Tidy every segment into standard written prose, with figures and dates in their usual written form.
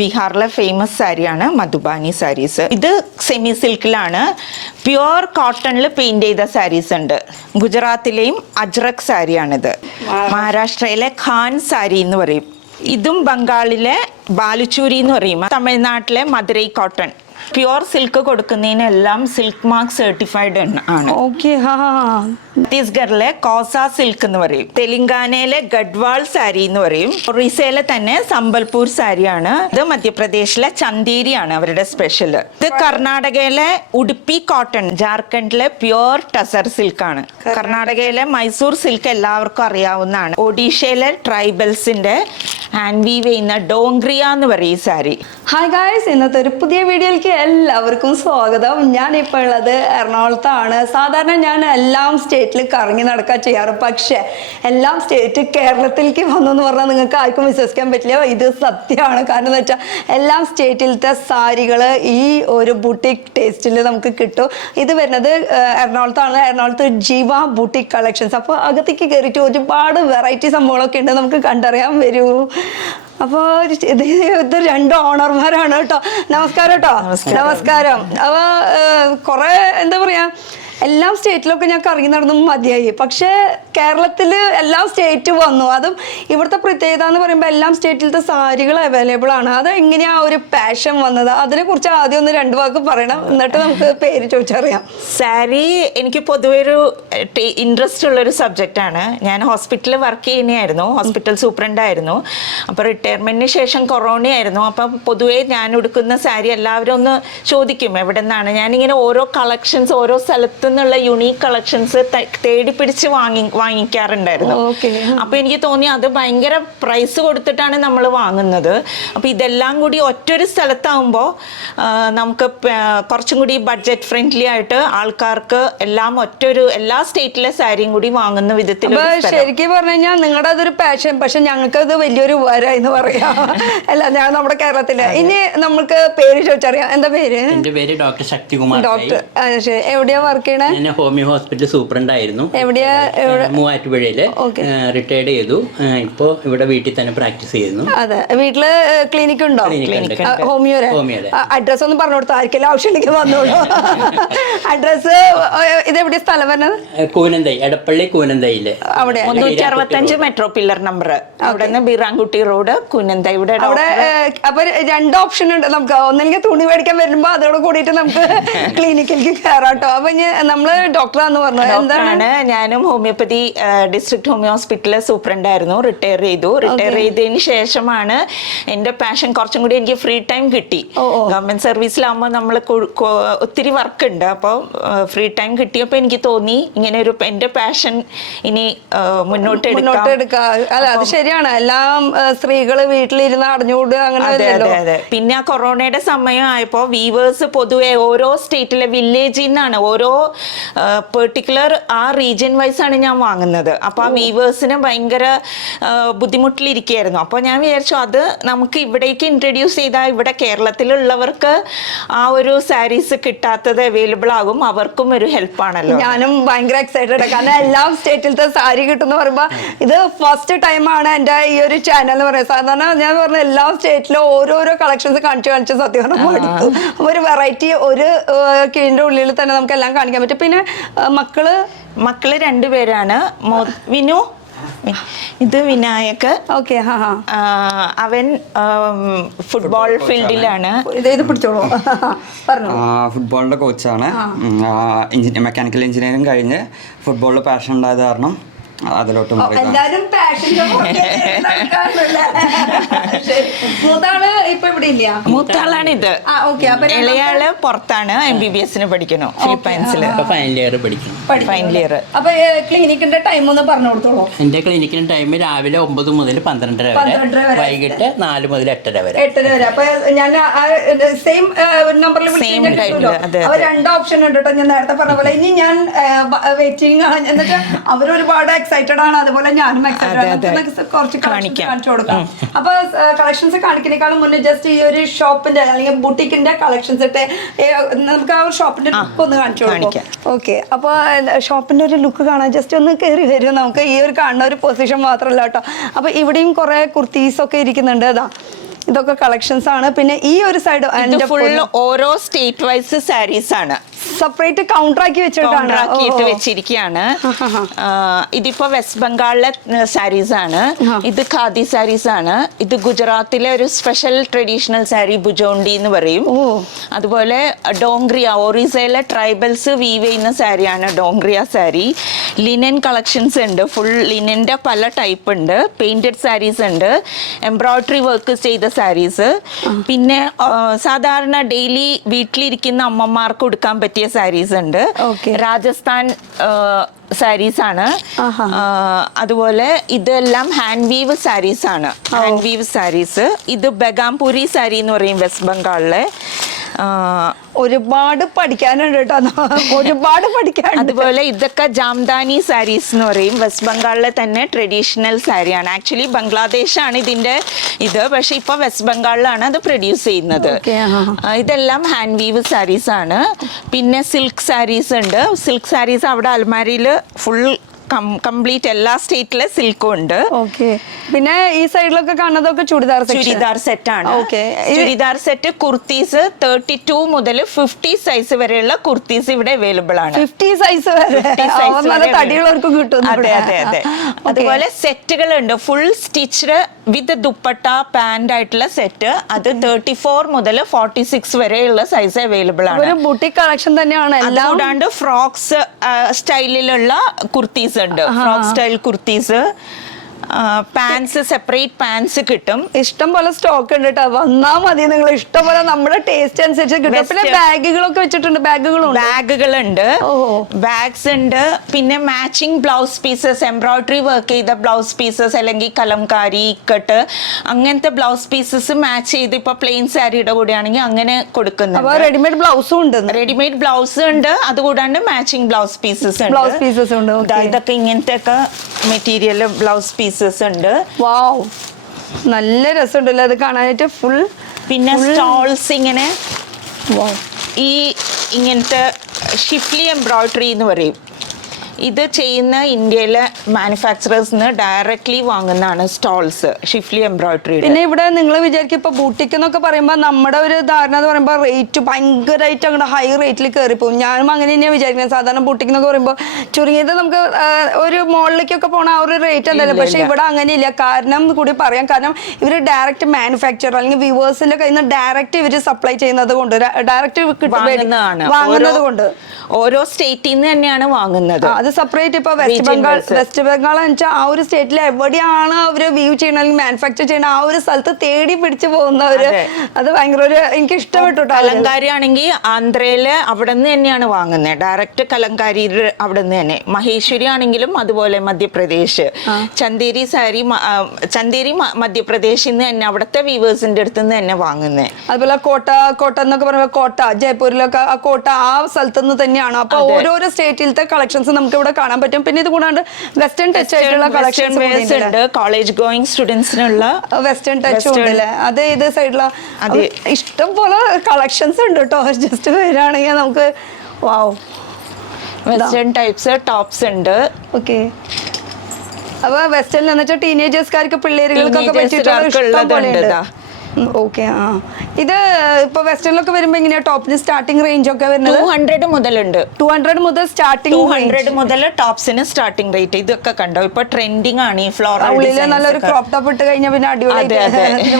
ബീഹാറിലെ ഫേമസ് സാരിയാണ് മധുബാനി സാരീസ്. ഇത് സെമി സിൽക്കിലാണ്, പ്യുവർ കോട്ടണിൽ പെയിന്റ് ചെയ്ത സാരീസ് ഉണ്ട്. ഗുജറാത്തിലെയും അജ്രക് സാരിയാണിത്. മഹാരാഷ്ട്രയിലെ ഖാൻ സാരി എന്ന് പറയും. ഇതും ബംഗാളിലെ ബാലുച്ചൂരി എന്ന് പറയും. തമിഴ്നാട്ടിലെ മധുരൈ കോട്ടൺ. പ്യുവർ സിൽക്ക് കൊടുക്കുന്നതിനെല്ലാം സിൽക്ക് മാർക്ക് സർട്ടിഫൈഡ് ആണ്. ഛത്തീസ്ഗഡിലെ കോസ സിൽക്ക് എന്ന് പറയും. തെലങ്കാനയിലെ ഗഡ്വാൾ സാരി എന്ന് പറയും. ഒറീസയിലെ തന്നെ സംബൽപൂർ സാരിയാണ്. ഇത് മധ്യപ്രദേശിലെ ചന്തേരിയാണ് അവരുടെ സ്പെഷ്യൽ. ഇത് കർണാടകയിലെ ഉടുപ്പി കോട്ടൺ. ജാർഖണ്ഡിലെ പ്യുവർ ടസർ സിൽക്കാണ്. കർണാടകയിലെ മൈസൂർ സിൽക്ക് എല്ലാവർക്കും അറിയാവുന്നതാണ്. ഒഡീഷയിലെ ട്രൈബൽസിന്റെ ഹാൻഡ് വീവ് ചെയ്യുന്ന ഡോങ്ക്രിയ എന്ന് പറയും ഈ സാരി. ഹായ് ഗായ്സ്, ഇന്നത്തെ ഒരു പുതിയ വീഡിയോയിലേക്ക് എല്ലാവർക്കും സ്വാഗതം. ഞാനിപ്പോൾ ഉള്ളത് എറണാകുളത്താണ്. സാധാരണ ഞാൻ എല്ലാം സ്റ്റേറ്റിൽ കറങ്ങി നടക്കാൻ ചെയ്യാറ്, പക്ഷേ എല്ലാം സ്റ്റേറ്റ് കേരളത്തിലേക്ക് വന്നു എന്ന് പറഞ്ഞാൽ നിങ്ങൾക്ക് ആർക്കും വിശ്വസിക്കാൻ പറ്റില്ല. ഇത് സത്യമാണ്. കാരണം എന്ന് വെച്ചാൽ എല്ലാം സ്റ്റേറ്റിലത്തെ സാരികൾ ഈ ഒരു ബുട്ടിക് ടേസ്റ്റിൽ നമുക്ക് കിട്ടും. ഇത് വരുന്നത് എറണാകുളത്താണ്. എറണാകുളത്ത് ജീവ ബുട്ടിക് കളക്ഷൻസ്. അപ്പോൾ അകത്തേക്ക് കയറിയിട്ട് ഒരുപാട് വെറൈറ്റി സംഭവങ്ങളൊക്കെ ഉണ്ട്, നമുക്ക് കണ്ടറിയാൻ വരൂ. അപ്പോൾ ഇത് രണ്ട് ഓണർമാരാണ് കേട്ടോ. നമസ്കാരം കേട്ടോ. നമസ്കാരം. അപ്പോൾ കുറേ എന്താ പറയാ, എല്ലാം സ്റ്റേറ്റിലൊക്കെ ഞാൻ കറങ്ങി നടന്നു മതിയായി. പക്ഷേ കേരളത്തിൽ എല്ലാ സ്റ്റേറ്റ് വന്നു. അതും ഇവിടുത്തെ പ്രത്യേകത എന്ന് പറയുമ്പോൾ എല്ലാം സ്റ്റേറ്റിലത്തെ സാരികൾ അവൈലബിൾ ആണ്. അത് എങ്ങനെയാ ഒരു പാഷൻ വന്നത്, അതിനെക്കുറിച്ച് ആദ്യം ഒന്ന് രണ്ട് വാക്ക് പറയണം, എന്നിട്ട് നമുക്ക് പേര് ചോദിച്ചറിയാം. സാരി എനിക്ക് പൊതുവെ ഒരു ഇൻട്രസ്റ്റ് ഉള്ളൊരു സബ്ജക്റ്റാണ്. ഞാൻ ഹോസ്പിറ്റലിൽ വർക്ക് ചെയ്യുന്നതായിരുന്നു, ഹോസ്പിറ്റൽ സൂപ്രണ്ടായിരുന്നു. അപ്പോൾ റിട്ടയർമെൻറ്റിന് ശേഷം കൊറോണയായിരുന്നു. അപ്പം പൊതുവേ ഞാൻ ഉടുക്കുന്ന സാരി എല്ലാവരും ഒന്ന് ചോദിക്കും എവിടെ നിന്നാണ്. ഞാനിങ്ങനെ ഓരോ കളക്ഷൻസ് ഓരോ സ്ഥലത്ത് നിന്നുള്ള യുണീക്ക് കളക്ഷൻസ് തേടി പിടിച്ച് വാങ്ങിക്കാറുണ്ടായിരുന്നു. അപ്പൊ എനിക്ക് തോന്നി അത് ഭയങ്കര പ്രൈസ് കൊടുത്തിട്ടാണ് നമ്മൾ വാങ്ങുന്നത്. അപ്പൊ ഇതെല്ലാം കൂടി ഒറ്റൊരു സ്ഥലത്താവുമ്പോൾ നമുക്ക് കുറച്ചും കൂടി ബഡ്ജറ്റ് ഫ്രണ്ട്ലി ആയിട്ട് ആൾക്കാർക്ക് എല്ലാം എല്ലാ സ്റ്റേറ്റിലെ സാരിയും കൂടി വാങ്ങുന്ന വിധത്തിൽ. ശരിക്കും പറഞ്ഞു കഴിഞ്ഞാൽ നിങ്ങളുടെ അതൊരു പാഷൻ, പക്ഷെ ഞങ്ങൾക്ക് അത് വലിയൊരു വര എന്ന് പറയാം. അല്ല, ഞാൻ നമ്മുടെ കേരളത്തില്. ഇനി നമുക്ക് പേര് ചോദിച്ചറിയാം. എന്താ പേര്? എന്റെ പേര് ഡോക്ടർ ശക്തികുമാർ. ഡോക്ടർ എവിടെയാ വർക്ക് ചെയ്യണേ? ഞാൻ ഹോമിയോ ഹോസ്പിറ്റൽ സൂപ്രണ്ട് ആയിരുന്നു. എവിടെയാ? മൂവാറ്റുപുഴയില് റിട്ടയർഡ് ചെയ്തു. ഇപ്പോ ഇവിടെ വീട്ടിൽ തന്നെ പ്രാക്ടീസ് ചെയ്യുന്നു. അതെ, വീട്ടില് ക്ലിനിക് ഉണ്ടോ? ഹോമിയോ. അഡ്രസ് ഒന്ന് പറഞ്ഞു കൊടുത്തു, ആർക്കെല്ലാം ആവശ്യമില്ലെങ്കിൽ വന്നോളൂ. അഡ്രസ് ഇതെവിടെയാ സ്ഥലം പറഞ്ഞത്? കൂനന്തൈ, എടപ്പള്ളി കൂനന്തയില്. അവിടെ 365 മെട്രോ പില്ലർ നമ്പർ. അവിടെ നിന്ന് ബീറാൻകുട്ടി റോഡ്, കൂനന്തൈ. ഇവിടെ അവിടെ അപ്പൊ രണ്ട് ഓപ്ഷൻ ഉണ്ട് നമുക്ക്. ഒന്നെങ്കിൽ തുണി മേടിക്കാൻ വരുമ്പോ അതോട് കൂടിയിട്ട് നമുക്ക് ക്ലിനിക്കിലേക്ക് കയറാട്ടോ. അപ്പൊ നമ്മള് ഡോക്ടറാന്ന് പറഞ്ഞു. എന്താണ്, ഞാനും ഹോമിയോപ്പതി ഡിസ്ട്രിക്ട് ഹോമിയോ ഹോസ്പിറ്റലിലെ സൂപ്രണ്ടായിരുന്നു. റിട്ടയർ ചെയ്തു. റിട്ടയർ ചെയ്തതിന് ശേഷമാണ് എൻ്റെ പാഷൻ കുറച്ചും കൂടി എനിക്ക് ഫ്രീ ടൈം കിട്ടി. ഗവൺമെന്റ് സർവീസിലാകുമ്പോൾ നമ്മൾ ഒത്തിരി വർക്ക് ഉണ്ട്. അപ്പോൾ ഫ്രീ ടൈം കിട്ടിയപ്പോൾ എനിക്ക് തോന്നി ഇങ്ങനെ ഒരു എൻ്റെ പാഷൻ ഇനി മുന്നോട്ട് എടുക്കാം. അല്ല, അത് ശരിയാണ്. എല്ലാം സ്ത്രീകള് വീട്ടിലിരുന്ന് അടഞ്ഞുകൂടുക അങ്ങനെ. അതെ. പിന്നെ ആ കൊറോണയുടെ സമയം ആയപ്പോൾ വീവേഴ്സ് പൊതുവെ ഓരോ സ്റ്റേറ്റിലെ വില്ലേജിൽ നിന്നാണ്, ഓരോ പെർട്ടിക്കുലർ ആ റീജിയൻ വൈസ് ആണ് ഞാൻ വാങ്ങുന്നത്. അപ്പോൾ ആ വീവേഴ്സിന് ഭയങ്കര ബുദ്ധിമുട്ടിലിരിക്കുകയായിരുന്നു. അപ്പോൾ ഞാൻ വിചാരിച്ചു അത് നമുക്ക് ഇവിടേക്ക് ഇൻട്രൊഡ്യൂസ് ചെയ്താൽ ഇവിടെ കേരളത്തിലുള്ളവർക്ക് ആ ഒരു സാരീസ് കിട്ടാത്തത് അവൈലബിൾ ആകും, അവർക്കും ഒരു ഹെൽപ്പാണല്ലോ. ഞാനും ഭയങ്കര എക്സൈറ്റഡ്, കാരണം എല്ലാ സ്റ്റേറ്റിലത്തെ സാരി കിട്ടുന്ന പറയുമ്പോൾ ഇത് ഫസ്റ്റ് ടൈമാണ് എൻ്റെ ഈ ഒരു ചാനൽ എന്ന് പറയുന്നത്. സാധാരണ ഞാൻ പറഞ്ഞ എല്ലാ സ്റ്റേറ്റിലും ഓരോരോ കളക്ഷൻസ് കാണിച്ച് സത്യം പറഞ്ഞാൽ എടുത്തു. ഒരു വെറൈറ്റി ഒരു കീഴിൻ്റെ ഉള്ളിൽ തന്നെ നമുക്ക് എല്ലാം കാണിക്കാൻ പറ്റും. പിന്നെ മക്കള് രണ്ടുപേരാണ്. വിനു, ഇത് വിനായക്. ഓക്കെ. അവൻ ഫുട്ബോൾ ഫീൽഡിലാണ്. ഇത് പിടിച്ചോളൂ. ഫുട്ബോളിന്റെ കോച്ചാണ്. മെക്കാനിക്കൽ എഞ്ചിനീയറിംഗ് കഴിഞ്ഞ് ഫുട്ബോളിൽ പാഷൻ ഉണ്ടായത് കാരണം അതിലോട്ട് എല്ലാരും മൂത്താള് ഇപ്പൊ ഇവിടെ ഇല്ല. മൂത്താളാണ് ഇത്. ഇളയാള് പുറത്താണ്, MBBS പഠിക്കുന്നു ഫിലിപ്പൈൻസിൽ. Final year. അപ്പൊ ക്ലിനിക്കിന്റെ ടൈം ഒന്ന് പറഞ്ഞു കൊടുത്തോളൂ. എന്റെ ക്ലിനിക്കിന്റെ ടൈം രാവിലെ 9 മുതൽ 12:30 വരെ, വൈകിട്ട് 4 മുതൽ 8:30 വരെ. 8:30 വരെ. അപ്പൊ ഞാൻ സെയിം നമ്പറിൽ വിളിച്ചല്ലോ. അപ്പൊ രണ്ട് ഓപ്ഷൻ ഉണ്ട് കേട്ടോ. ഞാൻ നേരത്തെ പറഞ്ഞ പോലെ ഇനി ഞാൻ വെയിറ്റിംഗ് ആണ്. എന്നിട്ട് അവരൊരുപാട് എക്സൈറ്റഡ് ആണ്, അതുപോലെ ഞാനും എക്സൈറ്റഡ്. കുറച്ച് കാണിച്ചു കൊടുക്കാം. അപ്പൊ കളക്ഷൻസ് കാണിക്കുന്നേക്കാളും മുന്നേ ജസ്റ്റ് ഈ ഒരു ഷോപ്പിന്റെ അല്ലെങ്കിൽ ബുട്ടിക്കിന്റെ കളക്ഷൻസ് ഇട്ട് നമുക്ക് ആ ഒരു ഷോപ്പിന്റെ ലുക്ക് ഒന്ന് കാണിച്ചു കൊടുക്കാം. ഓക്കെ. അപ്പൊ ഷോപ്പിന്റെ ഒരു ലുക്ക് കാണാൻ ജസ്റ്റ് ഒന്ന് കയറി വരും. നമുക്ക് ഈ ഒരു കാണുന്ന ഒരു പൊസിഷൻ മാത്രമല്ല കേട്ടോ. അപ്പൊ ഇവിടെയും കുറെ കുർത്തീസ് ഒക്കെ ഇരിക്കുന്നുണ്ട്. അതാ ഇതൊക്കെ കളക്ഷൻസ് ആണ്. പിന്നെ ഈ ഒരു സൈഡ് ഇത് ഫുൾ ഓരോ സ്റ്റേറ്റ് വൈസ് സാരീസ് ആണ്, സെപ്പറേറ്റ് കൗണ്ടർ ആക്കി വെച്ചിട്ടാണ് ആക്കിയിട്ട് വെച്ചിരിക്കുകയാണ്. ഇതിപ്പോ വെസ്റ്റ് ബംഗാളിലെ സാരീസ് ആണ്, ഇത് ഖാദി സാരീസ് ആണ്, ഇത് ഗുജറാത്തിലെ ഒരു സ്പെഷ്യൽ ട്രഡീഷണൽ സാരി ബുജോണ്ടി എന്ന് പറയും. അതുപോലെ ഡോങ്ക്രിയ, ഒറീസയിലെ ട്രൈബൽസ് വീവ് ചെയ്യുന്ന സാരിയാണ് ഡോങ്ക്രിയ സാരി. ലിനൻ കളക്ഷൻസ് ഉണ്ട്, ഫുൾ ലിനന്റെ പല ടൈപ്പ് ഉണ്ട്. പെയിന്റഡ് സാരീസ് ഉണ്ട്, എംബ്രോയിഡറി വർക്ക് ചെയ്ത സാരീസ്. പിന്നെ സാധാരണ ഡെയിലി വീട്ടിലിരിക്കുന്ന അമ്മമാർക്ക് കൊടുക്കാൻ പറ്റിയ സാരീസ് ഉണ്ട്. രാജസ്ഥാൻ സാരീസ് ആണ്. അതുപോലെ ഇതെല്ലാം ഹാൻഡ് വീവ് സാരീസ് ആണ്, ഹാൻഡ് വീവ് സാരീസ്. ഇത് ബഗാംപൂരി സാരി എന്ന് പറയും വെസ്റ്റ് ബംഗാളിലെ. ഒരുപാട് പഠിക്കാനുണ്ട് കേട്ടോ, ഒരുപാട് പഠിക്കാൻ. അതുപോലെ ഇതൊക്കെ ജാംദാനി സാരീസ് എന്ന് പറയും, വെസ്റ്റ് ബംഗാളിലെ തന്നെ ട്രഡീഷണൽ സാരിയാണ്. ആക്ച്വലി ബംഗ്ലാദേശാണ് ഇതിന്റെ ഇത്, പക്ഷെ ഇപ്പൊ വെസ്റ്റ് ബംഗാളിലാണ് അത് പ്രൊഡ്യൂസ് ചെയ്യുന്നത്. ഇതെല്ലാം ഹാൻഡ് വീവ് സാരീസ് ആണ്. പിന്നെ സിൽക്ക് സാരീസ് ഉണ്ട്. സിൽക്ക് സാരീസ് അവിടെ അൽമാരിയിൽ ഫുൾ കംപ്ലീറ്റ് എല്ലാ സ്റ്റേറ്റിലെ സിൽക്കും ഉണ്ട്. പിന്നെ ഈ സൈഡിലൊക്കെ കാണുന്നതൊക്കെ ചുരിദാർ സെറ്റ് ആണ്. ചുരിദാർ സെറ്റ് കുർത്തീസ് 32 മുതൽ 50 സൈസ് വരെയുള്ള കുർത്തീസ് ഇവിടെ അവൈലബിൾ ആണ്. 50 സൈസ് വരെ തടിയുള്ളവർക്കും കിട്ടും. അതെ അതെ അതെ. അതുപോലെ സെറ്റുകൾ ഉണ്ട്, ഫുൾ സ്റ്റിച്ച്ഡ് വിത്ത് ദുപ്പട്ട പാന്റ് ആയിട്ടുള്ള സെറ്റ്. അത് 34 മുതൽ 46 വരെയുള്ള സൈസ് അവൈലബിൾ ആണ്. ഒരു ബുട്ടിക് കളക്ഷൻ തന്നെയാണ്. എല്ലാം കൂടാണ്ട് ഫ്രോക്സ് സ്റ്റൈലിലുള്ള കുർത്തീസ് ഉണ്ട്, frock style kurtis. Pants, separate pants കിട്ടും. ഇഷ്ടം പോലെ സ്റ്റോക്ക് ഉണ്ട് കേട്ടോ, വന്നാ മതി. നിങ്ങൾ ഇഷ്ടം പോലെ നമ്മുടെ ടേസ്റ്റ് അനുസരിച്ച് കിട്ടും. പിന്നെ ബാഗുകളൊക്കെ വെച്ചിട്ടുണ്ട്, ബാഗുകളുണ്ട്, ബാഗ്സ് ഉണ്ട്. പിന്നെ matching blouse pieces, embroidery work ചെയ്ത ബ്ലൗസ് പീസസ്, അല്ലെങ്കിൽ കലംകാരി, ഇക്കട്ട്, അങ്ങനത്തെ ബ്ലൗസ് പീസസ് മാച്ച് ചെയ്ത് ഇപ്പൊ പ്ലെയിൻ സാരിയുടെ കൂടെ ആണെങ്കിൽ അങ്ങനെ കൊടുക്കുന്നുണ്ട്. റെഡിമെയ്ഡ് ബ്ലൗസും ഉണ്ട്, റെഡിമെയ്ഡ് ബ്ലൗസ് ഉണ്ട്. അതുകൂടാണ്ട് മാച്ചിങ് ബ്ലൗസ് പീസസ് ഉണ്ട്. ഇതൊക്കെ ഇങ്ങനത്തെ ഒക്കെ മെറ്റീരിയൽ ബ്ലൗസ് പീസസ് ഉണ്ട്. വാവ്, നല്ല രസമുണ്ടല്ലോ അത് കാണാനായിട്ട്. ഫുൾ പിന്നെ സ്റ്റോൾസ് ഇങ്ങനെ ഈ ഇങ്ങനത്തെ ഷിഫ്ലി എംബ്രോയിഡറി എന്ന് പറയും. ഇത് ചെയ്യുന്ന ഇന്ത്യയിലെ മാനുഫാക്ചറേഴ്സിന് ഡയറക്ട്ലി വാങ്ങുന്നതാണ് സ്റ്റോൾസ്, ഷിഫ്ലി എംബ്രോയിഡറി. പിന്നെ ഇവിടെ നിങ്ങൾ വിചാരിക്കും ഇപ്പൊ ബൂട്ടിക് എന്നൊക്കെ പറയുമ്പോൾ നമ്മുടെ ഒരു ധാരണ എന്ന് പറയുമ്പോൾ റേറ്റ് ഭയങ്കരമായിട്ട് അങ്ങോട്ട് ഹൈ റേറ്റിൽ കയറിപ്പോകും. ഞാനും അങ്ങനെ തന്നെയാണ് വിചാരിക്കുന്നത്. സാധാരണ ബൂട്ടിക് എന്നൊക്കെ പറയുമ്പോൾ ചുരുങ്ങിയത് നമുക്ക് ഒരു മോളിലേക്കൊക്കെ പോകണ ആ ഒരു റേറ്റ് ഉണ്ടല്ലോ. പക്ഷെ ഇവിടെ അങ്ങനെയില്ല. കാരണം കൂടി പറയാം, കാരണം ഇവർ ഡയറക്റ്റ് മാനുഫാക്ചർ അല്ലെങ്കിൽ വ്യൂവേഴ്സിന്റെ കയ്യിൽ നിന്ന് ഡയറക്റ്റ് ഇവർ സപ്ലൈ ചെയ്യുന്നത് കൊണ്ട്, ഡയറക്റ്റ് വാങ്ങുന്നത് കൊണ്ട് ഓരോ സ്റ്റേറ്റിൽ നിന്ന് തന്നെയാണ് വാങ്ങുന്നത്. അത് സെപ്പറേറ്റ്. ഇപ്പൊ വെസ്റ്റ് ബംഗാൾ എന്ന് വെച്ചാൽ ആ ഒരു സ്റ്റേറ്റിൽ എവിടെയാണ് അവര് വ്യൂ ചെയ്യണ അല്ലെങ്കിൽ മാനുഫാക്ചർ ചെയ്യണ ആ ഒരു സ്ഥലത്ത് തേടി പിടിച്ചു പോകുന്നവര്. അത് ഭയങ്കര ഒരു എനിക്ക് ഇഷ്ടപ്പെട്ടു. കലങ്കാരി ആണെങ്കിൽ ആന്ധ്രയില് അവിടെ നിന്ന് തന്നെയാണ് വാങ്ങുന്നത്, ഡയറക്റ്റ് കലങ്കാരി അവിടെ നിന്ന് തന്നെ. മഹേശ്വരി ആണെങ്കിലും അതുപോലെ മധ്യപ്രദേശ്. ചന്ദേരി സാരി ചന്ദേരി മധ്യപ്രദേശിൽ നിന്ന് തന്നെ അവിടുത്തെ വീവേഴ്സിന്റെ അടുത്ത് നിന്ന് തന്നെ വാങ്ങുന്നത്. അതുപോലെ കോട്ട എന്നൊക്കെ പറയുമ്പോൾ കോട്ട ജയ്പൂരിലൊക്കെ ആ കോട്ട ആ സ്ഥലത്ത് നിന്ന് തന്നെയാണ്. അപ്പൊ ഓരോരോ സ്റ്റേറ്റിലത്തെ കളക്ഷൻസ് നമുക്ക് ഇവിടെ കാണാൻ പറ്റും. പിന്നെ ഇത് കൂടാണ്ട് വെസ്റ്റേൺ ടച്ച് ആയിട്ടുള്ള കളക്ഷൻസ് ഉണ്ട്. കോളേജ് ഗോയിങ് സ്റ്റുഡൻസിനുള്ള വെസ്റ്റേൺ ടച്ച് ഉണ്ടല്ലേ. അത് ഇത് സൈഡില ഇഷ്ടം പോലെ കളക്ഷൻസ് ഉണ്ട് കേട്ടോ. ജസ്റ്റ് വരികയാണെങ്കിൽ നമുക്ക് വാവ് വെസ്റ്റേൺ ടൈപ്സ് ടോപ്സ് ഉണ്ട്. ഓക്കെ, അപ്പൊ വെസ്റ്റേണിൽ എന്ന് വെച്ചാൽ ടീനേജേഴ്സ്കാർക്ക് പിള്ളേരുകൾക്കൊക്കെ പറ്റിയിട്ടുള്ള ഇഷ്ടം പോലെ ഉണ്ട്. ഓക്കെ, ഇത് ഇപ്പൊ വെസ്റ്റേണിലൊക്കെ വരുമ്പോ എങ്ങനെയാ ടോപ്പിന് സ്റ്റാർട്ടിംഗ് റേഞ്ച് ഒക്കെ വരുന്നത്? 200 മുതലുണ്ട്. 200 മുതൽ സ്റ്റാർട്ടിംഗ് 200 മുതൽ ടോപ്സിന് സ്റ്റാർട്ടിംഗ് റേറ്റ്. ഇതൊക്കെ കണ്ടോ, ഇപ്പൊ ട്രെൻഡിങ് ആണ് ഈ ഫ്ലോറൽ. ഉള്ളില് നല്ലൊരു ക്രോപ്പ് ടോപ്പ് ഇട്ട് കഴിഞ്ഞാൽ പിന്നെ അടിപൊളി.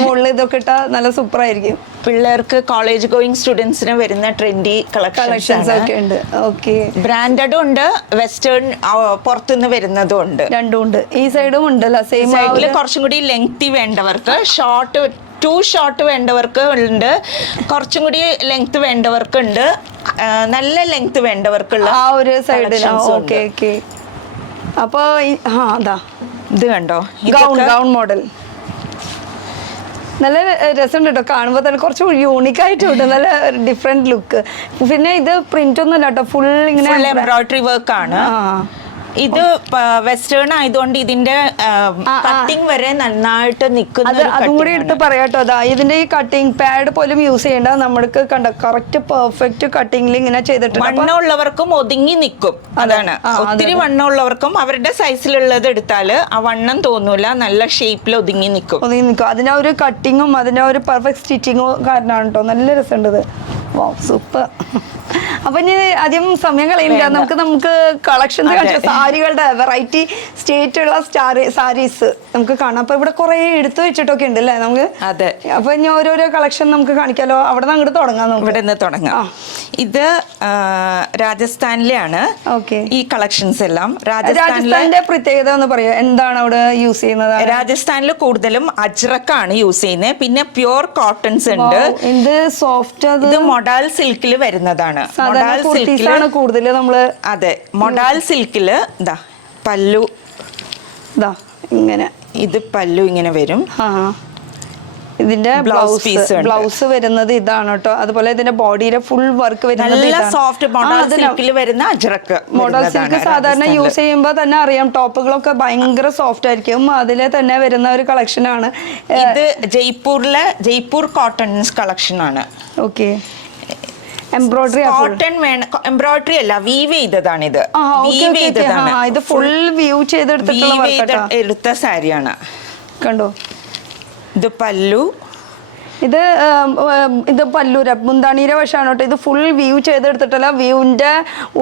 മുകളിൽ ഇതൊക്കെ ഇട്ടാ നല്ല സൂപ്പർ ആയിരിക്കും. പിള്ളേർക്ക് കോളേജ് ഗോയിങ് സ്റ്റുഡൻസിന് വരുന്ന ട്രെൻഡി കളക്ഷൻസ് ഒക്കെ ഉണ്ട്. ഓക്കെ, ബ്രാൻഡഡും ഉണ്ട്, വെസ്റ്റേൺ പുറത്തുനിന്ന് വരുന്നതും ഉണ്ട്, രണ്ടും ഉണ്ട്. ഈ സൈഡും ഉണ്ടല്ലോ. സെയിം സൈഡിൽ കുറച്ചും കൂടി ലെങ്തി വേണ്ടവർക്ക്, ടു ഷോർട്ട് വേണ്ടവർക്ക് ഉണ്ട്, കുറച്ചും കൂടി ലെങ്ത് വേണ്ടവർക്ക് ഉണ്ട്, നല്ല ലെങ്ത് വേണ്ടവർക്കുള്ള ആ ഒരു സൈഡിൽ. Okay okay. അപ്പൊ അതാ ഇത് കണ്ടോ, ഗൗൺ മോഡൽ നല്ല രസമുണ്ട് കേട്ടോ. കാണുമ്പോൾ തന്നെ കുറച്ച് യൂണിക് ആയിട്ടുണ്ട്, നല്ല ഡിഫറെന്റ് ലുക്ക്. പിന്നെ ഇത് പ്രിന്റ് ഒന്നും അല്ല കേട്ടോ, ഫുൾ ഇങ്ങനെ എംബ്രോയിഡറി വർക്ക് ആണ്. ഇത് വെസ്റ്റേൺ ആയതുകൊണ്ട് ഇതിന്റെ കട്ടിങ് വരെ നന്നായിട്ട് നിൽക്കുന്ന ഒരു അതും കൂടി cutting എടുത്ത് ആണ്. പറയാട്ടോ. അതാ ഇതിന്റെ ഈ കട്ടിങ് പാഡ് പോലും യൂസ് ചെയ്യേണ്ട, നമ്മൾക്ക് കണ്ട കറക്റ്റ് പെർഫെക്റ്റ് കട്ടിങ്ങിൽ ഇങ്ങനെ ചെയ്തിട്ടുണ്ട്. അപ്പൊ വണ്ണമുള്ളവർക്കും ഒതുങ്ങി നിൽക്കും. അതാണ് ഒത്തിരി വണ്ണമുള്ളവർക്കും അവരുടെ സൈസിലുള്ളത് എടുത്താല് ആ വണ്ണം തോന്നൂല, നല്ല ഷേപ്പിൽ ഒതുങ്ങി നിൽക്കും. ഒതുങ്ങി നിൽക്കും. അതിന്റെ ഒരു കട്ടിങ്ങും അതിന്റെ ഒരു പെർഫെക്റ്റ് സ്റ്റിച്ചിങ്ങും കാരണമാണ് കേട്ടോ. നല്ല രസമുണ്ട് ഇത്. വാ സൂപ്പർ. അപ്പൊ ഇനി അധികം സമയം കളയില്ല, നമുക്ക് കളക്ഷൻസ് കാണിച്ചു. സാരികളുടെ വെറൈറ്റി സ്റ്റേറ്റ് ഉള്ള സാരീസ് നമുക്ക് കാണാം. അപ്പൊ ഇവിടെ കുറെ എടുത്തു വെച്ചിട്ടൊക്കെ ഉണ്ട് അല്ലേ നമുക്ക്? അതെ. അപ്പൊ ഇനി ഓരോരോ കളക്ഷൻ നമുക്ക് കാണിക്കാലോ. അവിടെ നിന്ന് അങ്ങോട്ട് തുടങ്ങാം നമുക്ക്. ഇവിടെ നിന്ന് തുടങ്ങാം. ഇത് രാജസ്ഥാനിലെയാണ് ഈ കളക്ഷൻസ് എല്ലാം. രാജസ്ഥാനിന്റെ പ്രത്യേകത എന്ന് പറയാ, എന്താണ് അവിടെ യൂസ് ചെയ്യുന്നത്? രാജസ്ഥാനിൽ കൂടുതലും അജ്രക്കാണ് യൂസ് ചെയ്യുന്നത്. പിന്നെ പ്യൂർ കോട്ടൺസ് ഉണ്ട്. ഇത് സോഫ്റ്റ്, ഇത് മൊഡാൽ സിൽക്കിൽ വരുന്നതാണ്. മൊഡാൽ സിൽക്കിലാണ് കൂടുതൽ നമ്മള്. അതെ, മൊഡാൽ സിൽക്കില് ഇതാ പല്ലു, ഇതാ ഇങ്ങനെ ഇത് പല്ലു ഇങ്ങനെ വരും. ഇതിന്റെ ബ്ലൗസ് വരുന്നത് ഇതാണ് കേട്ടോ. അതുപോലെ ഇതിന്റെ ബോഡിയുടെ ഫുൾ വർക്ക് വരുന്നത് നല്ല സോഫ്റ്റ് മൊഡാൽ സിൽക്കിൽ വരുന്ന അജ്രക്ക്. മോഡൽ സിൽക്ക് സാധാരണ യൂസ് ചെയ്യുമ്പോൾ തന്നെ അറിയാം, ടോപ്പുകളൊക്കെ ഭയങ്കര സോഫ്റ്റ് ആയിരിക്കും. അതിലെ തന്നെ വരുന്ന ഒരു കളക്ഷൻ ആണ് ഇത്. ജയ്പൂർ കോട്ടൺസ് കളക്ഷൻ ആണ്. ഓക്കെ. എംബ്രോയിഡറി കോട്ടൺ വേണം, എംബ്രോയിഡറി അല്ല, വീവ് ചെയ്തതാണ് ഇത്. ഇത് ഫുൾ വ്യൂ എടുത്ത സാരിയാണ്. കണ്ടോ? ഇത് പല്ലു. ഇത് പല്ലൂര മുന്താണിയുടെ വശമാണ് കേട്ടോ. ഇത് ഫുൾ വ്യൂ ചെയ്തെടുത്തിട്ടല്ല, വ്യൂവിന്റെ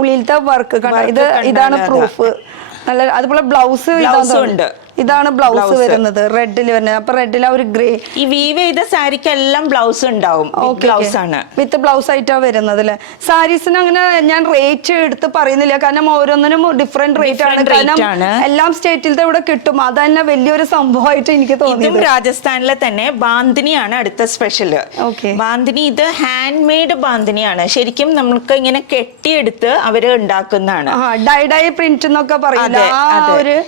ഉള്ളിലത്തെ വർക്ക് കണ്ടോ. ഇതാണ് പ്രൂഫ്. നല്ല. അതുപോലെ ബ്ലൗസ് ഉണ്ട്. ഇതാണ് ബ്ലൗസ് വരുന്നത്, റെഡിൽ വരുന്നത്. അപ്പൊ റെഡിൽ ആ ഒരു ഗ്രേ. ഈ വീവ് ചെയ്ത സാരിക്ക് എല്ലാം ബ്ലൗസ് ഉണ്ടാവും. ബ്ലൗസ് ആണ്, വിത്ത് ബ്ലൗസ് ആയിട്ടാ വരുന്നത് അല്ലെ. സാരീസിന് അങ്ങനെ ഞാൻ റേറ്റ് എടുത്ത് പറയുന്നില്ല, കാരണം ഓരോന്നിനും ഡിഫറെന്റ് റേറ്റ് ആണ്. കാരണം എല്ലാം സ്റ്റേറ്റിലത്തെ ഇവിടെ കിട്ടും. അത് തന്നെ വലിയൊരു സംഭവമായിട്ട് എനിക്ക് തോന്നി. രാജസ്ഥാനിലെ തന്നെ ബാന്തിനിയാണ് അടുത്ത സ്പെഷ്യല്. ബാന്തിനി ഇത് ഹാൻഡ് മെയ്ഡ് ബാന്തിനിയാണ്. ശരിക്കും നമുക്ക് ഇങ്ങനെ കെട്ടിയെടുത്ത് അവര് ഉണ്ടാക്കുന്നതാണ്. ഡൈ പ്രിന്റ് എന്നൊക്കെ പറയില്ല ആ ഒരു.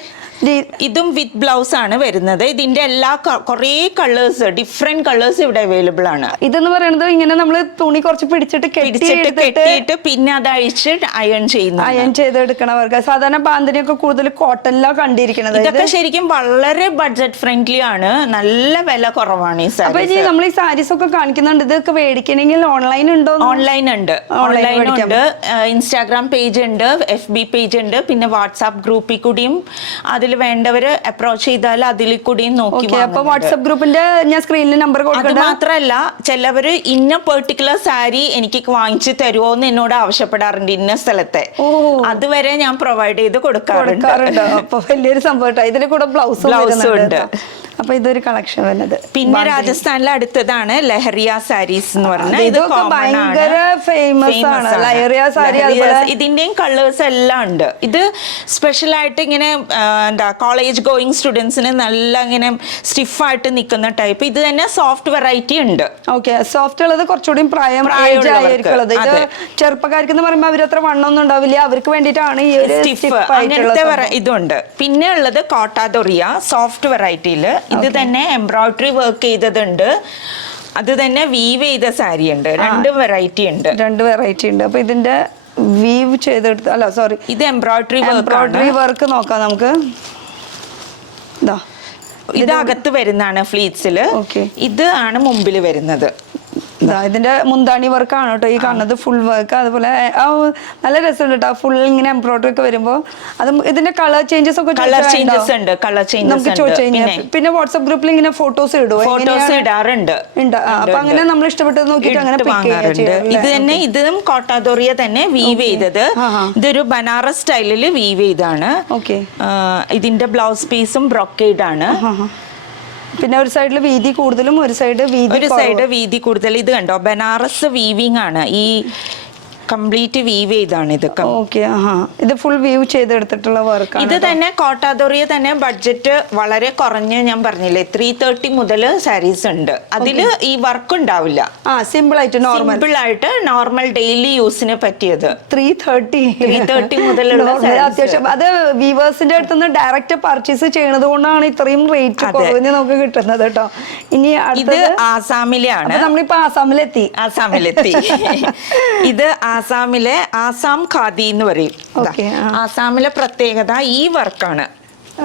ഇതും വിത്ത് ബ്ലൗസ് ആണ് വരുന്നത്. ഇതിന്റെ എല്ലാ കുറേ കളേഴ്സ്, ഡിഫറെന്റ് കളേഴ്സ് ഇവിടെ അവൈലബിൾ ആണ്. ഇതെന്ന് പറയുന്നത് ഇങ്ങനെ നമ്മൾ തുണി കുറച്ച് പിടിച്ചിട്ട് കെട്ടിയിട്ട് പിന്നെ അത് അഴിച്ച് അയൺ ചെയ്തെടുക്കണവർക്ക്. സാധാരണ ബാന്തിനിയൊക്കെ കൂടുതൽ കോട്ടണിലാണ് കണ്ടിരിക്കുന്നത്. ഇതൊക്കെ ശരിക്കും വളരെ ബഡ്ജറ്റ് ഫ്രണ്ട്ലി ആണ്, നല്ല വില കുറവാണ് ഈ സാരി. അപ്പൊ നമ്മൾ ഈ സാരീസ് ഒക്കെ കാണിക്കുന്നുണ്ട്, ഇതൊക്കെ മേടിക്കണമെങ്കിൽ ഓൺലൈൻ ഉണ്ടോ? ഓൺലൈൻ ഉണ്ട്. ഇൻസ്റ്റാഗ്രാം പേജ് ഉണ്ട്, FB പേജ് ഉണ്ട്, പിന്നെ വാട്സാപ്പ് ഗ്രൂപ്പിൽ കൂടിയും അതിൽ വേണ്ടവര് അപ്രോച്ച് ചെയ്താൽ അതിൽ കൂടിയും നോക്കി. അപ്പൊ വാട്സ്ആപ്പ് ഗ്രൂപ്പിന്റെ ഞാൻ സ്ക്രീനിൽ നമ്പർ കൊടുക്കാം. അത് മാത്രല്ല, ചിലവര് ഇന്ന പെർട്ടിക്കുലർ സാരി എനിക്ക് വാങ്ങിച്ചു തരുമോ എന്ന് എന്നോട് ആവശ്യപ്പെടാറുണ്ട്, ഇന്ന സ്ഥലത്തെ. അതുവരെ ഞാൻ പ്രൊവൈഡ് ചെയ്ത് കൊടുക്കാറുണ്ട്. അപ്പൊ വലിയൊരു സംഭവം. ഇതിന്റെ കൂടെ ബ്ലൗസ് ഉണ്ട്. അപ്പൊ ഇതൊരു കളക്ഷൻ വരുന്നത്. പിന്നെ രാജസ്ഥാനിലെ അടുത്തതാണ് ലഹരിയ സാരീസ് എന്ന് പറഞ്ഞാൽ. ഇതൊക്കെ ഭയങ്കര ഫേമസ് ആണ്, ലഹരിയ സാരി. ഇതിന്റെയും കളേഴ്സ് എല്ലാം ഉണ്ട്. ഇത് സ്പെഷ്യൽ ആയിട്ട് ഇങ്ങനെ എന്താ കോളേജ് ഗോയിങ് സ്റ്റുഡൻസിന് നല്ല ഇങ്ങനെ സ്റ്റിഫായിട്ട് നിൽക്കുന്ന ടൈപ്പ്. ഇത് തന്നെ സോഫ്റ്റ് വെറൈറ്റി ഉണ്ട്. ഓക്കെ. സോഫ്റ്റ് ഉള്ളത് കുറച്ചുകൂടി പ്രായമായിരിക്കുള്ളത്. ഇത് ചെറുപ്പക്കാർക്ക് എന്ന് പറയുമ്പോൾ അവരത്ര വണ്ണമൊന്നും ഉണ്ടാവില്ല, അവർക്ക് വേണ്ടിയിട്ടാണ് ഈ ഒരു അങ്ങനത്തെ ഇതുണ്ട്. പിന്നെ ഉള്ളത് കോട്ടാദൊറിയ സോഫ്റ്റ് വെറൈറ്റിയില്. ഇത് തന്നെ എംബ്രോയിഡറി വർക്ക് ചെയ്തതുണ്ട്, അത് തന്നെ വീവ് ചെയ്ത സാരി ഉണ്ട്. രണ്ട് വെറൈറ്റി ഉണ്ട്. അപ്പൊ ഇതിന്റെ വീവ് ചെയ്തെടുത്ത് അല്ല സോറി ഇത് എംബ്രോയിഡറി വർക്ക് നോക്കാം നമുക്ക്. ഇത് അകത്ത് വരുന്നതാണ് ഫ്ലീറ്റ്സില്. ഇത് ആണ് മുമ്പിൽ വരുന്നത്. ഇതിന്റെ മുന്താണി വർക്കാണ് കേട്ടോ ഈ കാണുന്നത്, ഫുൾ വർക്ക്. അതുപോലെ നല്ല രസമുണ്ട് കേട്ടോ, ഫുൾ ഇങ്ങനെ എംബ്രോയിഡറി ഒക്കെ വരുമ്പോ. അത് ഇതിന്റെ കളർ ചേഞ്ചസ് ഒക്കെ നമുക്ക് ചോദിച്ചു കഴിഞ്ഞാൽ പിന്നെ വാട്സ്ആപ്പ് ഗ്രൂപ്പിൽ ഇങ്ങനെ ഫോട്ടോസ് ഇടാറുണ്ട്. അപ്പൊ അങ്ങനെ നമ്മൾ ഇഷ്ടപ്പെട്ടത് നോക്കിയിട്ട് അങ്ങനെ ഇത് തന്നെ. ഇതും കോട്ടാദൊറിയ തന്നെ വീവ് ചെയ്തത്. ഇതൊരു ബനാറസ് സ്റ്റൈലില് വീവ് ചെയ്താണ്. ഇതിന്റെ ബ്ലൗസ് പീസും ബ്രൊക്കേഡ് ആണ്. പിന്നെ ഒരു സൈഡിൽ വീതി കൂടുതലും ഒരു സൈഡ് വീതി കൂടുതൽ. ഇത് കണ്ടോ, ബനാറസ് വീവിംഗ് ആണ്. ഈ കംപ്ലീറ്റ് വീവ് ചെയ്താണ് ഇതൊക്കെ. ഇത് ഫുൾ വീവ് ചെയ്തെടുത്തിട്ടുള്ള വർക്ക്. ഇത് തന്നെ കോട്ടാദൊറിയ തന്നെ ബഡ്ജറ്റ് വളരെ കുറഞ്ഞ്, ഞാൻ പറഞ്ഞില്ലേ 330 മുതൽ സാരീസ് ഉണ്ട്. അതില് ഈ വർക്ക് ഉണ്ടാവില്ല. സിമ്പിൾ ആയിട്ട് നോർമൽ ഡെയിലി യൂസിന് പറ്റിയത് 330 മുതലുള്ള അത്യാവശ്യം. അത് വീവേഴ്സിന്റെ അടുത്തുനിന്ന് ഡയറക്റ്റ് പർച്ചേസ് ചെയ്യണത് കൊണ്ടാണ് ഇത്രയും റേറ്റ് കുറവിന് നമുക്ക് കിട്ടുന്നത് കേട്ടോ. ഇനി ഇത് ആസാമിലെയാണ്. നമ്മളിപ്പോ ആസാമിലെത്തി. ഇത് ആസാമിലെ ആസാം ഖാദി എന്ന് പറയും. ദാ, Okay, ആ. ആസാമിലെ പ്രത്യേകത ഈ വർക്കാണ്,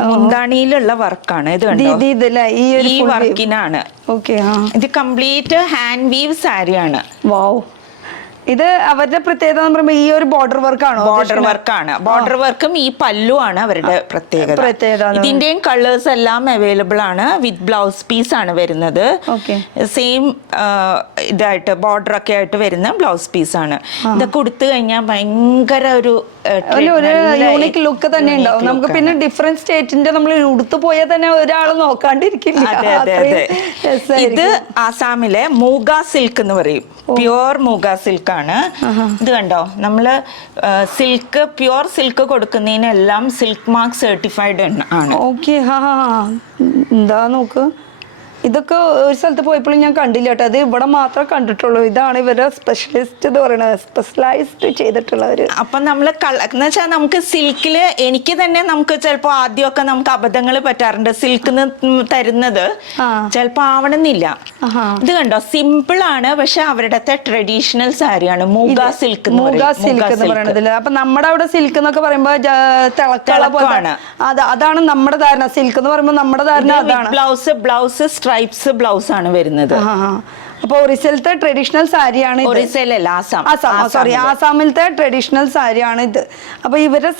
മുന്താണിയിലുള്ള വർക്കാണ്. ഇത് കണ്ടോ, ഇതല്ലേ ഈ ഒരു ഈ full weave. വർക്കിനാണ്. ഓക്കെ ആ ഇത് കംപ്ലീറ്റ് ഹാൻഡ് വീവ് സാരിയാണ്. വാവ്. ഇത് അവരുടെ പ്രത്യേകത എന്ന് പറയുമ്പോൾ ഈ ഒരു ബോർഡർ വർക്കാണോ? ബോർഡർ വർക്കാണ്. ബോർഡർ വർക്കും ഈ പല്ലുമാണ് അവരുടെ പ്രത്യേകത. ഇതിന്റെയും കളേഴ്സ് എല്ലാം അവൈലബിൾ ആണ്. വിത്ത് ബ്ലൗസ് പീസ് ആണ് വരുന്നത്. Okay. സെയിം ഇതായിട്ട് ബോർഡർ ഒക്കെ ആയിട്ട് വരുന്ന ബ്ലൗസ് പീസ് ആണ്. ഇതൊക്കെ കൊടുത്തു കഴിഞ്ഞാൽ ഭയങ്കര ഒരു ഒരു യൂണിക് ലുക്ക് തന്നെ ഉണ്ടാവും നമുക്ക്. പിന്നെ ഡിഫറെന്റ് സ്റ്റേറ്റിന്റെ നമ്മൾ ഉടുത്തു പോയാൽ തന്നെ ഒരാൾ നോക്കാണ്ടിരിക്കില്ല. അതെ അതെ അതെ. ഇത് ആസാമിലെ മൂഗ സിൽക്ക് എന്ന് പറയും. പ്യുവർ മൂഗ സിൽക്ക് ആണ്. ഇത് കണ്ടോ, നമ്മള് സിൽക്ക് പ്യുവർ സിൽക്ക് കൊടുക്കുന്നതിനെല്ലാം സിൽക്ക് മാർക്ക് സർട്ടിഫൈഡ് ആണ്. ഓക്കെ. ഹാ എന്താ നോക്ക്, ഇതൊക്കെ ഒരു സ്ഥലത്ത് പോയപ്പോഴും ഞാൻ കണ്ടില്ല കേട്ടോ. അത് ഇവിടെ മാത്രമേ കണ്ടിട്ടുള്ളൂ. ഇതാണ് ഇവരുടെ സ്പെഷ്യലിസ്റ്റ് എന്ന് പറയുന്നത്, സ്പെഷ്യലൈസ്ഡ് ചെയ്തിട്ടുള്ളവര്. അപ്പൊ നമ്മള് എന്ന് വെച്ചാൽ നമുക്ക് സിൽക്കില് എനിക്ക് തന്നെ നമുക്ക് ചിലപ്പോ ആദ്യമൊക്കെ നമുക്ക് അബദ്ധങ്ങൾ പറ്റാറുണ്ട്. സിൽക്കിന് തരുന്നത് ചിലപ്പോ ആവണമെന്നില്ല. ഇത് കണ്ടോ, സിമ്പിൾ ആണ്, പക്ഷെ അവരുടെ ട്രഡീഷണൽ സാരിയാണ്. മൂഗ സിൽക്ക് മൂഗ സിൽക്ക് എന്ന് പറയുന്നത്. അപ്പൊ നമ്മുടെ അവിടെ സിൽക്ക് എന്നൊക്കെ പറയുമ്പോ തിളക്കമാണ്. അതാണ് നമ്മുടെ ധാരണ. സിൽക്ക് എന്ന് പറയുമ്പോൾ നമ്മുടെ ധാരണ അതാണ്. ബ്ലൗസ് സ്ട്രൈപ്സ് ബ്ലൗസ് ആണ് വരുന്നത്. അപ്പൊ ഒറീസയിലത്തെ ട്രഡീഷണൽ സാരിയാണ്. ആസാമിലത്തെ ട്രഡീഷണൽ സാരിയാണ് ഇത്. അപ്പൊ ഇവരെ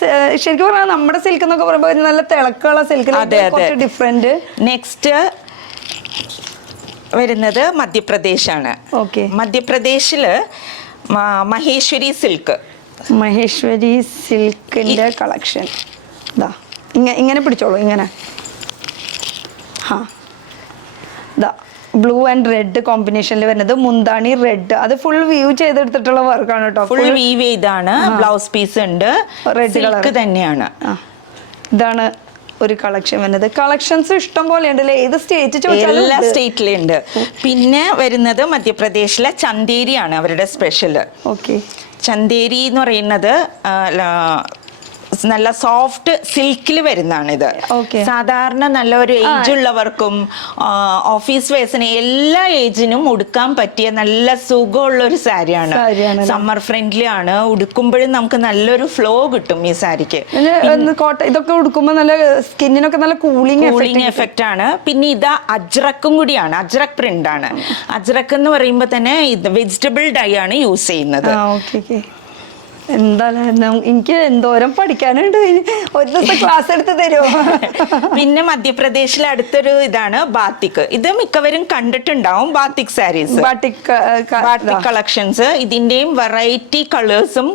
ശരിക്കും പറഞ്ഞാൽ നമ്മുടെ സിൽക്ക് എന്നൊക്കെ പറയുമ്പോൾ നല്ല തിളക്കമുള്ള സിൽക്ക് ഡിഫറെന്റ്. നെക്സ്റ്റ് വരുന്നത് മധ്യപ്രദേശാണ്. ഓക്കെ. മധ്യപ്രദേശില് മഹേശ്വരി സിൽക്ക്. മഹേശ്വരി സിൽക്കിന്റെ കളക്ഷൻ ഇങ്ങനെ പിടിച്ചോളൂ. ഇങ്ങനെ ബ്ലൂ ആൻഡ് റെഡ് കോമ്പിനേഷനിൽ വരുന്നത്. മുന്താണി റെഡ്, അത് ഫുൾ വ്യൂ ചെയ്തെടുത്തിട്ടുള്ള വർക്കാണ് കേട്ടോ. ഫുൾ വീവ് ചെയ്താണ്. ബ്ലൗസ് പീസ് ഉണ്ട്, റെഡ് കളർ തന്നെയാണ്. ഇതാണ് ഒരു കളക്ഷൻ വരുന്നത്. കളക്ഷൻസ് ഇഷ്ടം പോലെ ഉണ്ടല്ലേ? ഏത് സ്റ്റേറ്റ് ചോദിച്ചാലും എല്ലാ സ്റ്റേറ്റിലും ഉണ്ട്. പിന്നെ വരുന്നത് മധ്യപ്രദേശിലെ ചന്ദേരിയാണ് അവരുടെ സ്പെഷ്യൽ. ഓക്കെ. ചന്ദേരി എന്ന് പറയുന്നത് നല്ല സോഫ്റ്റ് സിൽക്കിൽ വരുന്നതാണ് ഇത്. സാധാരണ നല്ലൊരു ഏജ് ഉള്ളവർക്കും ഓഫീസ് വേഴ്സിന് എല്ലാ ഏജിനും ഉടുക്കാൻ പറ്റിയ നല്ല സുഖമുള്ള ഒരു സാരിയാണ്. സമ്മർ ഫ്രണ്ട്ലി ആണ്. ഉടുക്കുമ്പോഴും നമുക്ക് നല്ലൊരു ഫ്ലോ കിട്ടും ഈ സാരിക്ക്. ഇതൊക്കെ ഉടുക്കുമ്പോൾ നല്ല സ്കിന്നിനൊക്കെ നല്ല കൂളിംഗ് എഫക്റ്റ് ആണ്. പിന്നെ ഇത് അജ്രക്കും കൂടിയാണ്. അജ്രക് പ്രിന്റ് ആണ്. അജ്രക് എന്ന് പറയുമ്പോൾ തന്നെ ഇത് വെജിറ്റബിൾ ഡൈ ആണ് യൂസ് ചെയ്യുന്നത്. എന്തായാലും എനിക്ക് എന്തോരം പഠിക്കാനുണ്ട്. ഒരു ദിവസം ക്ലാസ് എടുത്ത് തരുമോ? പിന്നെ മധ്യപ്രദേശിലെ അടുത്തൊരു ഇതാണ് ബാത്തിക്. ഇത് മിക്കവരും കണ്ടിട്ടുണ്ടാവും. Batik saris, batik collections. ഇതിന്റെയും വെറൈറ്റി കളേഴ്സും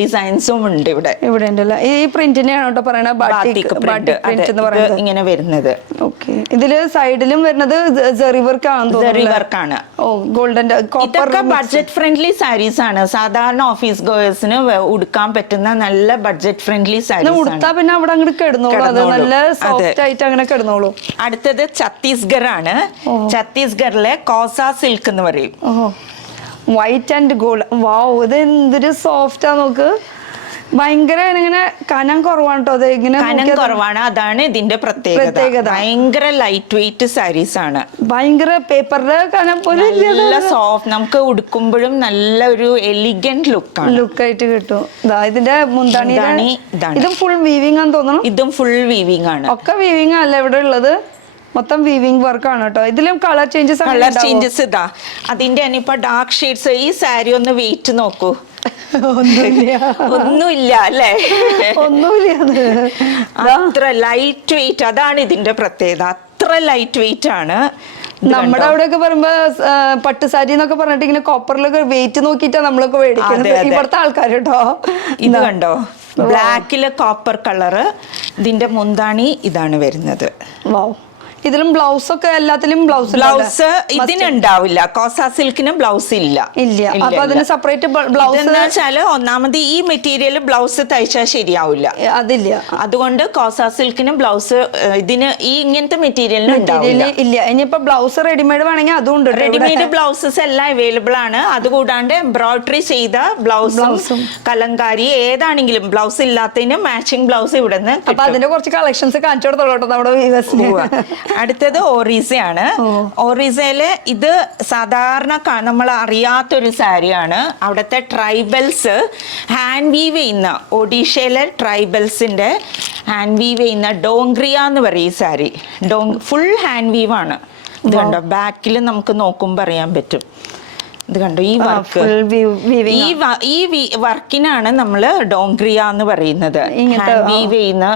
ഡിസൈൻസും ഉണ്ട് ഇവിടെ. ഇവിടെ ഉണ്ടല്ലോ. ഈ പ്രിന്റിനെയാണ് കേട്ടോ പറയണത് ബാത്തിക് പ്രിന്റ് എന്ന് പറയുന്നത്. ഇങ്ങനെ വരുന്നത്. ഓക്കെ. ഇതില് സൈഡിലും വരുന്നത് ജെറി വർക്ക് ആണ്. ജെറി വർക്കാണ്. ഓ, ഗോൾഡൻ. ഇതൊക്കെ ബഡ്ജറ്റ് ഫ്രണ്ട്ലി സാരീസ് ആണ്. സാധാരണ ഓഫീസ് ഗേൾസിന് ഉടുക്കാൻ പറ്റുന്ന നല്ല ബഡ്ജറ്റ് ഫ്രണ്ട്ലി സാരീസ് ഉടുത്താ പിന്നെ അവിടെ അങ്ങോട്ട് കിടന്നോളൂ. അത് നല്ല സോഫ്റ്റ് ആയിട്ട് അങ്ങനെ കിടന്നോളൂ. അടുത്തത് ഛത്തീസ്ഗഡ് ആണ്. ഛത്തീസ്ഗഡിലെ കോസ സിൽക്ക് എന്ന് പറയും. White and gold. വാവ്, ഇത് എന്തൊരു സോഫ്റ്റാ നോക്ക്. ഭയങ്കര ഇങ്ങനെ കനം കുറവാണ് കേട്ടോ. അത് ഇങ്ങനെ കനം കുറവാണ്. അതാണ് ഇതിന്റെ പ്രത്യേകത. ഭയങ്കര ലൈറ്റ് വെയിറ്റ് സാരീസ് ആണ്. ഭയങ്കര പേപ്പറിന്റെ കനം പോലെ നല്ല സോഫ്റ്റ്. നമുക്ക് ഉടുക്കുമ്പോഴും നല്ല ഒരു എലിഗന്റ് ലുക്കായിട്ട് കിട്ടും. ഇതിന്റെ മുന്താണി ഇതും ഫുൾ വീവിംഗ് ആണെന്ന് തോന്നുന്നു. ഇതും ഫുൾ വീവിംഗ് ആണ്. ഒക്കെ വീവിംഗ് അല്ല ഇവിടെ ഉള്ളത്. മൊത്തം വീവിംഗ് വർക്കാണ് കേട്ടോ. ഇതിലും കളർ ചേഞ്ചസ് ഇതാ. അതിന്റെ തന്നെ ഇപ്പൊ ഡാർക്ക് ഷെയ്ഡ്സ്. ഈ സാരി ഒന്ന് വെയിറ്റ് നോക്കൂ. ഒന്നുമില്ല അല്ലേ? ഒന്നുമില്ല. അത്ര ലൈറ്റ് വെയിറ്റ്. അതാണ് ഇതിന്റെ പ്രത്യേകത. അത്ര ലൈറ്റ് വെയിറ്റ് ആണ്. നമ്മുടെ അവിടെയൊക്കെ പറയുമ്പോ പട്ടുസാരി എന്നൊക്കെ പറഞ്ഞിട്ട് ഇങ്ങനെ കോപ്പറിലൊക്കെ വെയിറ്റ് നോക്കിയിട്ടാ നമ്മളൊക്കെ മേടിക്കുന്നത്. ഇവിടുത്തെ ആൾക്കാർ കേട്ടോ. ഇത് കണ്ടോ, ബ്ലാക്കില് കോപ്പർ കളറ്. ഇതിന്റെ മുന്താണി ഇതാണ് വരുന്നത്. വാവ്. ഇതിലും ബ്ലൗസ് ഒക്കെ എല്ലാത്തിലും ബ്ലൗസ് ഇതിനുണ്ടാവില്ല. കോസ സിൽക്കിന് ബ്ലൗസ് ഇല്ല. അപ്പൊ അതിന് സെപ്പറേറ്റ് ബ്ലൗസ് എന്ന് വെച്ചാല് ഒന്നാമത് ഈ മെറ്റീരിയൽ ബ്ലൗസ് തയ്ച്ചാൽ ശരിയാവില്ല. അതില്ല. അതുകൊണ്ട് കോസ സിൽക്കിന് ബ്ലൗസ് ഇതിന് ഈ ഇങ്ങനത്തെ മെറ്റീരിയലിന് ഇല്ല. ഇനിയിപ്പോ ബ്ലൗസ് റെഡിമെയ്ഡ് വേണമെങ്കിൽ അതും ഉണ്ട്. റെഡിമെയ്ഡ് ബ്ലൗസസ് എല്ലാം അവൈലബിൾ ആണ്. അതുകൂടാണ്ട് എംബ്രോയിഡറി ചെയ്ത ബ്ലൗസും കലങ്കാരി ഏതാണെങ്കിലും ബ്ലൗസ് ഇല്ലാത്തതിന് മാച്ചിങ് ബ്ലൗസ് ഇവിടെ നിന്ന്. അപ്പൊ അതിന്റെ കുറച്ച് കളക്ഷൻസ് കാണിച്ചു കൊടുത്തോളൂ നമ്മുടെ വ്യൂവേഴ്സിന്. അടുത്തത് ഓറീസയാണ്. ഓറീസയില് ഇത് സാധാരണ നമ്മൾ അറിയാത്തൊരു സാരിയാണ്. അവിടുത്തെ ട്രൈബൽസ് ഹാൻഡ് വീവ് ചെയ്യുന്ന, ഒഡീഷയിലെ ട്രൈബൽസിന്റെ ഹാൻഡ് വീവ് ചെയ്യുന്ന ഡോങ്ക്രിയ എന്ന് പറയും ഈ സാരി. ഫുൾ ഹാൻഡ് വീവ് ആണ്. ഇത് കണ്ടോ, ബാക്കിൽ നമുക്ക് നോക്കുമ്പോൾ അറിയാൻ പറ്റും. ഇത് കണ്ടോ, ഈ വർക്ക്, ഈ വർക്കിനാണ് നമ്മൾ ഡോങ്ക്രിയ എന്ന് പറയുന്നത്. ഹാൻഡ് വീവ് ചെയ്യുന്ന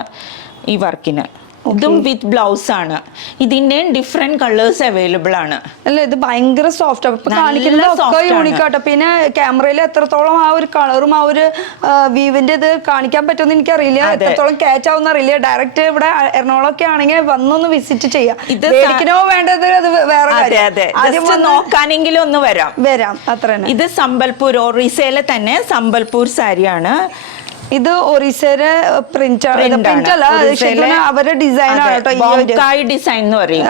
ഈ വർക്കിന്. ഇതും വിത്ത് ബ്ലൗസ് ആണ്. ഇതിന്റെ ഡിഫറെന്റ് കളേഴ്സ് അവൈലബിൾ ആണ്. അല്ല, ഇത് ഭയങ്കര സോഫ്റ്റ് കാണിക്കുന്നതൊക്കെ യൂണിക് ആട്ടോ. പിന്നെ ക്യാമറയിൽ എത്രത്തോളം ആ ഒരു കളറും ആ ഒരു വീവിന്റെ ഇത് കാണിക്കാൻ പറ്റുമെന്ന് എനിക്കറിയില്ല, എത്രത്തോളം ക്യാച്ച് ആവുന്ന അറിയില്ല. ഡയറക്റ്റ് ഇവിടെ എറണാകുളമൊക്കെ ആണെങ്കിൽ വന്നൊന്ന് വിസിറ്റ് ചെയ്യാം. മേടിക്കണോ വേണ്ടത് അത് വേറെ കാര്യം. നോക്കാനെങ്കിലും ഒന്ന് വരാം അത്ര തന്നെ. ഇത് സംബൽപൂർ, ഒറീസയിലെ തന്നെ സംബൽപൂർ സാരിയാണ്. ഇത് ഒറീസയിലെ പ്രിന്റ് അല്ല, അവരുടെ ഡിസൈൻ ആണ് കേട്ടോ. ബോംകായ് ഡിസൈൻ എന്ന് പറയും.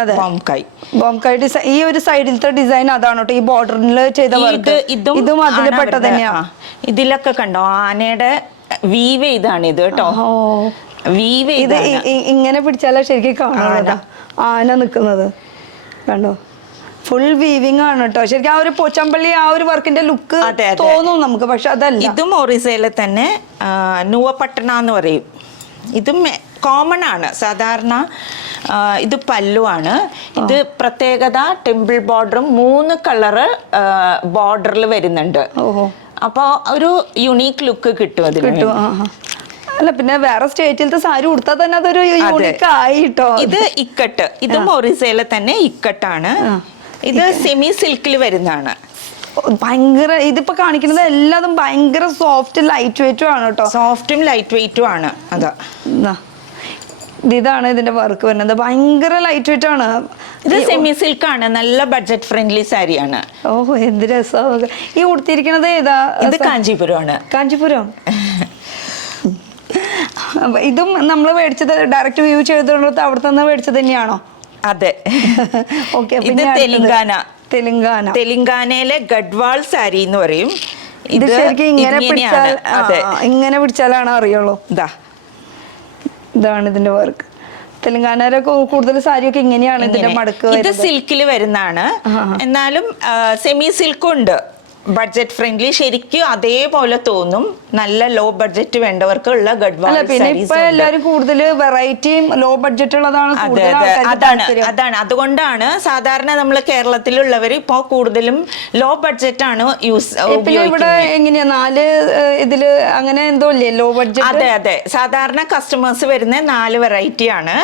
ബോംകായ് ഡിസൈൻ, ഈ ഒരു സൈഡിലത്തെ ഡിസൈൻ അതാണ് കേട്ടോ. ഈ ബോർഡറിൽ ചെയ്ത വർക്ക് ഇതും അതിൽ പെട്ട തന്നെയാണ്. ഇതിലൊക്കെ കണ്ടോ ആനയുടെ വീവ് ചെയ്താണ് ഇത് കേട്ടോ. വീവ് ഇത് ഇങ്ങനെ പിടിച്ചാലേ ശരിക്കും കാണാം ആന നിക്കുന്നത്. കണ്ടോ, ഫുൾ വീവിംഗ് ആണ് കേട്ടോ. ശരിക്കും ആ ഒരു പോച്ചമ്പള്ളി ആ ഒരു വർക്കിന്റെ ലുക്ക് തോന്നും നമുക്ക്, പക്ഷെ അതല്ല. ഇതും ഒറീസയിലെ തന്നെ നുവപട്ടണ എന്ന് പറയും. ഇതും കോമൺ ആണ് സാധാരണ. ഇത് പല്ലുവാണ്. ഇത് പ്രത്യേകത ടെമ്പിൾ ബോർഡറും 3 കളറ് ബോർഡറിൽ വരുന്നുണ്ട്. അപ്പൊ ഒരു യുണീക്ക് ലുക്ക് കിട്ടും അതിന്. അല്ല, പിന്നെ വേറെ സ്റ്റേറ്റിലത്തെ സാരി ഉടുത്താൽ തന്നെ അതൊരു യൂണിക് ആയിട്ടോ. ഇത് ഇക്കട്ട്, ഇതും ഒറീസയിലെ തന്നെ ഇക്കട്ടാണ്. ഇത് സെമി സിൽക്കിൽ വരുന്നതാണ്. ഭയങ്കര ഇതിപ്പോ കാണിക്കുന്നത് എല്ലാതും ഭയങ്കര സോഫ്റ്റ് ലൈറ്റ് വെയിറ്റും ആണ് കേട്ടോ. സോഫ്റ്റും ലൈറ്റ് വെയിറ്റും ആണ്. അതാ, ഇതാണ് ഇതിന്റെ വർക്ക് വരുന്നത്. ഭയങ്കര ലൈറ്റ് വെയിറ്റ് ആണ്. ഇത് സെമി സിൽക്ക് ആണ്. നല്ല ബഡ്ജറ്റ് ഫ്രണ്ട്ലി സാരിയാണ്. ഓഹോ, എന്ത് രസം. ഈ ഉടുത്തിരിക്കണത് ഏതാ? ഇത് കാഞ്ചീപുരമാണ്. കാഞ്ചീപുരം. ഇതും നമ്മൾ മേടിച്ചത് ഡയറക്റ്റ് വ്യൂ ചെയ്തിട്ട് അവിടെ തന്നെ മേടിച്ചത് തന്നെയാണോ? അതെ. ഓക്കെ. ഇത് തെലങ്കാനയിലെ ഗഡ്വാൾ സാരി എന്ന് പറയും. ഇത് ശരിക്കും ഇങ്ങനെ പിടിച്ചാലാണ് അറിയുള്ളൂ. ഇതാണ് ഇതിന്റെ വർക്ക്. തെലങ്കാനയിലെ കൂടുതൽ സാരിയൊക്കെ ഇങ്ങനെയാണ് ഇതിന്റെ മടക്ക്. ഇത് സിൽക്കിൽ വരുന്നതാണ്. എന്നാലും സെമി സിൽക്കും ഉണ്ട്. ബഡ്ജറ്റ് ഫ്രണ്ട്ലി, ശരിക്കും അതേപോലെ തോന്നും. നല്ല ലോ ബഡ്ജറ്റ് വേണ്ടവർക്ക് ഉള്ള ഗഡ്വാൾ സാരീസ്. എല്ലാവരും കൂടുതൽ വെറൈറ്റിയും ലോ ബഡ്ജറ്റ് ഉള്ളതാണ്. അതാണ് അതുകൊണ്ടാണ് സാധാരണ നമ്മൾ കേരളത്തിലുള്ളവർ ഇപ്പോ കൂടുതലും ലോ ബഡ്ജറ്റ് ആണ് ഇവിടെ എങ്ങനെയാ 4 ഇതില് അങ്ങനെ എന്തോ ഇല്ലേ ലോ ബഡ്ജറ്റ്? അതെ. സാധാരണ കസ്റ്റമേഴ്സ് വരുന്ന 4 വെറൈറ്റി ആണ്.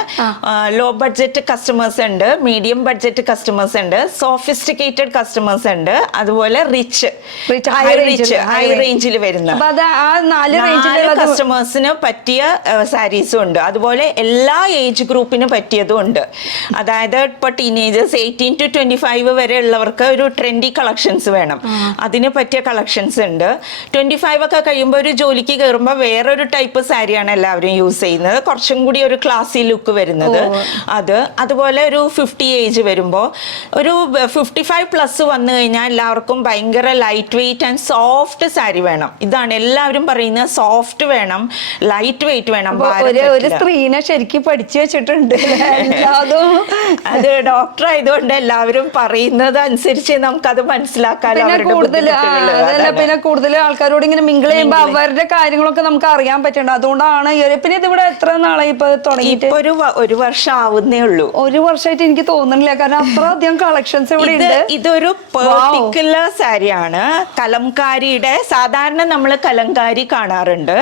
ലോ ബഡ്ജറ്റ് കസ്റ്റമേഴ്സ് ഉണ്ട്, മീഡിയം ബഡ്ജറ്റ് കസ്റ്റമേഴ്സ് ഉണ്ട്, സോഫിസ്റ്റിക്കേറ്റഡ് കസ്റ്റമേഴ്സ് ഉണ്ട്, അതുപോലെ റിച്ച് ഹൈ റേഞ്ചിൽ വരുന്ന കസ്റ്റമേഴ്സിന് പറ്റിയ സാരീസും ഉണ്ട്. അതുപോലെ എല്ലാ ഏജ് ഗ്രൂപ്പിന് പറ്റിയതും ഉണ്ട്. അതായത് ഇപ്പൊ ടീനേജേഴ്സ് 18 to 25 വരെ ഉള്ളവർക്ക് ഒരു ട്രെൻഡി കളക്ഷൻസ് വേണം, അതിന് പറ്റിയ കളക്ഷൻസ് ഉണ്ട്. 25 ഒക്കെ കഴിയുമ്പോൾ ഒരു ജോലിക്ക് കയറുമ്പോൾ വേറൊരു ടൈപ്പ് സാരിയാണ് എല്ലാവരും യൂസ് ചെയ്യുന്നത്, കുറച്ചും കൂടി ഒരു ക്ലാസി ലുക്ക് വരുന്നത്. അതുപോലെ ഒരു 50 ഏജ് വരുമ്പോൾ ഒരു 55+ വന്നു കഴിഞ്ഞാൽ എല്ലാവർക്കും ഭയങ്കര light weight and soft sari വേണം. ഇതാണ് എല്ലാവരും പറയുന്നത്, സോഫ്റ്റ് വേണം, ലൈറ്റ് വെയിറ്റ് വേണം. ഒരു സ്ത്രീനെ ശരിക്കും പഠിച്ചു വെച്ചിട്ടുണ്ട്. അത് ഡോക്ടർ ആയതുകൊണ്ട് എല്ലാവരും പറയുന്നത് അനുസരിച്ച് നമുക്കത് മനസ്സിലാക്കാനും. പിന്നെ കൂടുതൽ ആൾക്കാരോട് ഇങ്ങനെ മിങ്കിൾ ചെയ്യുമ്പോൾ അവരുടെ കാര്യങ്ങളൊക്കെ നമുക്ക് അറിയാൻ പറ്റുന്നുണ്ട്. അതുകൊണ്ടാണ്. പിന്നെ ഇതിവിടെ എത്ര നാളായി ഇപ്പൊ തുടങ്ങിയിട്ട്? ഒരു വർഷം ആവുന്നേ ഉള്ളൂ. 1 വർഷമായിട്ട് എനിക്ക് തോന്നുന്നില്ല, കാരണം അത്ര അധികം കളക്ഷൻസ് ഇവിടെ ഉണ്ട്. ഇതൊരു പെർട്ടിക്കുലർ സാരിയാണ്. കലംകാരിയുടെ, സാധാരണ നമ്മൾ കലംകാരി കാണാറുണ്ട്.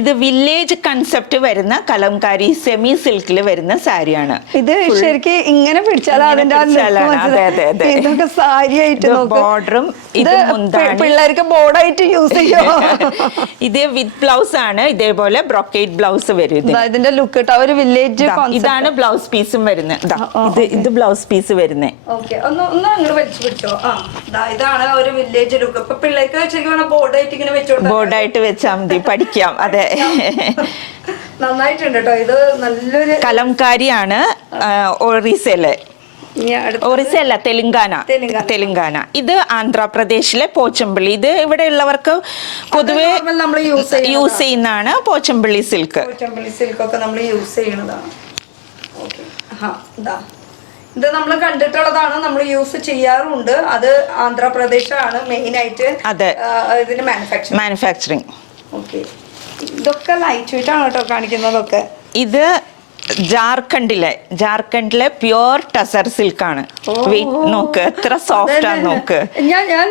ഇത് വില്ലേജ് കൺസെപ്റ്റ് വരുന്ന കലംകാരി സെമി സിൽക്കിൽ വരുന്ന സാരിയാണ്. ഇത് ശരിക്കും ഇങ്ങനെ പിടിച്ചാൽ അതിന്റെ ഇതൊക്കെ സാരി ആയിട്ട് ബോർഡറും പിള്ളേർക്ക് ബോർഡായിട്ട് യൂസ് ചെയ്യോ. ഇത് വിത്ത് ബ്ലൗസ് ആണ്. ഇതേപോലെ ബ്രോക്കേഡ് ബ്ലൗസ് വരും. ഇതിന്റെ ലുക്ക് ഇട്ട ഒരു വില്ലേജ്. ഇതാണ് ബ്ലൗസ് പീസും വരുന്നത്. ഇത് ബ്ലൗസ് പീസ് വരുന്നത്. ഇതാണ് ഒരു വില്ലേജ് ലുക്ക്. ഇപ്പൊ പിള്ളേർക്ക് ബോർഡായിട്ട് ഇങ്ങനെ വെച്ചോളൂ, ബോർഡായിട്ട് വെച്ചാൽ മതി, പഠിക്കാം. അതെ, നന്നായിട്ടുണ്ട് കേട്ടോ. ഇത് നല്ലൊരു കലംകാരിയാണ്. ഒറീസയല്ല, തെലുങ്കാന. ഇത് ആന്ധ്രാപ്രദേശിലെ പോച്ചമ്പള്ളി. ഇത് ഇവിടെ ഉള്ളവർക്ക് പൊതുവെ നമ്മൾ യൂസ് ചെയ്യുന്നതാണ് പോച്ചമ്പള്ളി സിൽക്ക്. ഒക്കെ നമ്മൾ യൂസ് ചെയ്യുന്നതാണ്. ഇത് നമ്മൾ കണ്ടിട്ടുള്ളതാണ്, നമ്മൾ യൂസ് ചെയ്യാറുണ്ട്. അത് ആന്ധ്രാപ്രദേശാണ് മെയിൻ ആയിട്ട് അതെ. ഇതിന് മാനുഫാക്ചറിങ്. ഓക്കെ, ഇതൊക്കെ ലൈറ്റ് വെയിറ്റ് ആണ് കേട്ടോ കാണിക്കുന്നതൊക്കെ. ഇത് ജാർഖണ്ഡിലെ പ്യുവർ ടസർ സിൽക്കാണ്. വെയിറ്റ് നോക്ക്, എത്ര സോഫ്റ്റ് ആണ് നോക്ക്. ഞാൻ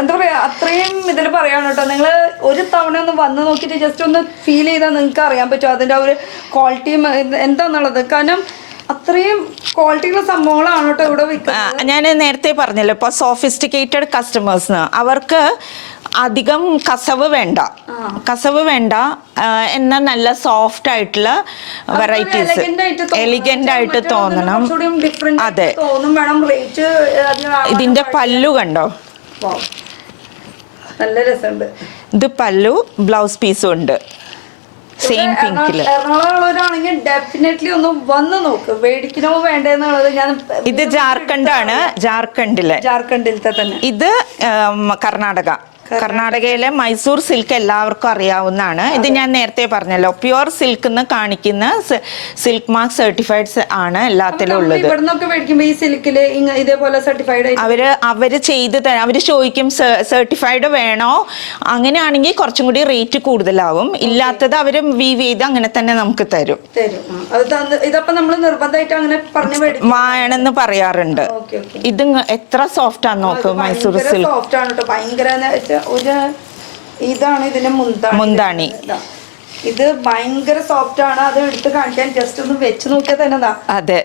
എന്താ പറയാ, അത്രയും ഇതിൽ പറയാണ് കേട്ടോ. നിങ്ങൾ ഒരു തവണ ഒന്ന് വന്ന് നോക്കിയിട്ട് ജസ്റ്റ് ഒന്ന് ഫീൽ ചെയ്താൽ നിങ്ങൾക്ക് അറിയാൻ പറ്റും അതിൻ്റെ ആ ഒരു ക്വാളിറ്റിയും എന്താന്നുള്ളത്. കാരണം അത്രയും ക്വാളിറ്റിയുള്ള സംഭവങ്ങളാണ് കേട്ടോ ഇവിടെ വിൽക്കുന്നത്. ഞാൻ നേരത്തെ പറഞ്ഞല്ലോ, ഇപ്പോൾ സോഫിസ്റ്റിക്കേറ്റഡ് കസ്റ്റമേഴ്സിന് അവർക്ക് അധികം കസവ് വേണ്ട, എന്നാൽ നല്ല സോഫ്റ്റ് ആയിട്ടുള്ള വെറൈറ്റീസ്, എലിഗന്റ് ആയിട്ട് തോന്നണം. അതെ, ഇതിന്റെ പല്ലു കണ്ടോ, നല്ല രസമുണ്ട്. ഇത് പല്ലു, ബ്ലൗസ് പീസും ഉണ്ട് സെയിം പിങ്കില്. എറണാകുളമാണെങ്കിൽ ഡെഫിനറ്റ്ലി ഒന്ന് വന്ന് നോക്ക്, മേടിക്കണോ വേണ്ടെന്നുള്ളത്. ഞാൻ ഇത് ജാർഖണ്ഡിലത്തെ തന്നെ. ഇത് കർണാടകയിലെ മൈസൂർ സിൽക്ക് എല്ലാവർക്കും അറിയാവുന്നതാണ്. ഇത് ഞാൻ നേരത്തെ പറഞ്ഞല്ലോ, പ്യുവർ സിൽക്ക് എന്ന് കാണിക്കുന്ന സിൽക്ക് മാർക്ക് സർട്ടിഫൈഡ് ആണ് എല്ലാത്തിലും ഉള്ളത്. ഈ സിൽക്കില് ഇതേപോലെ സർട്ടിഫൈഡ് അവര് ചെയ്ത് അവര് ചോദിക്കും സർട്ടിഫൈഡ് വേണോ, അങ്ങനെയാണെങ്കിൽ കുറച്ചും കൂടി റേറ്റ് കൂടുതലാവും. ഇല്ലാത്തത് അവര് വീവ് ചെയ്ത് അങ്ങനെ തന്നെ നമുക്ക് തരും. ഇതപ്പോ നമ്മൾ നിർബന്ധമായിട്ട് അങ്ങനെ വേണമെന്ന് പറയാറുണ്ട്. ഇത് എത്ര സോഫ്റ്റ് ആണ് നോക്ക്, മൈസൂർ സിൽക്ക് സോഫ്റ്റ് ആണ് കേട്ടോ, ഭയങ്കര. ഇതാണ് ഇതിന്റെ മുന്താണി. ഇത് ഭയങ്കര സോഫ്റ്റ് ആണ്. അത് എടുത്ത് കാണിക്കാൻ ജസ്റ്റ് ഒന്ന് വെച്ച് നോക്കിയാൽ തന്നെ. അതെ,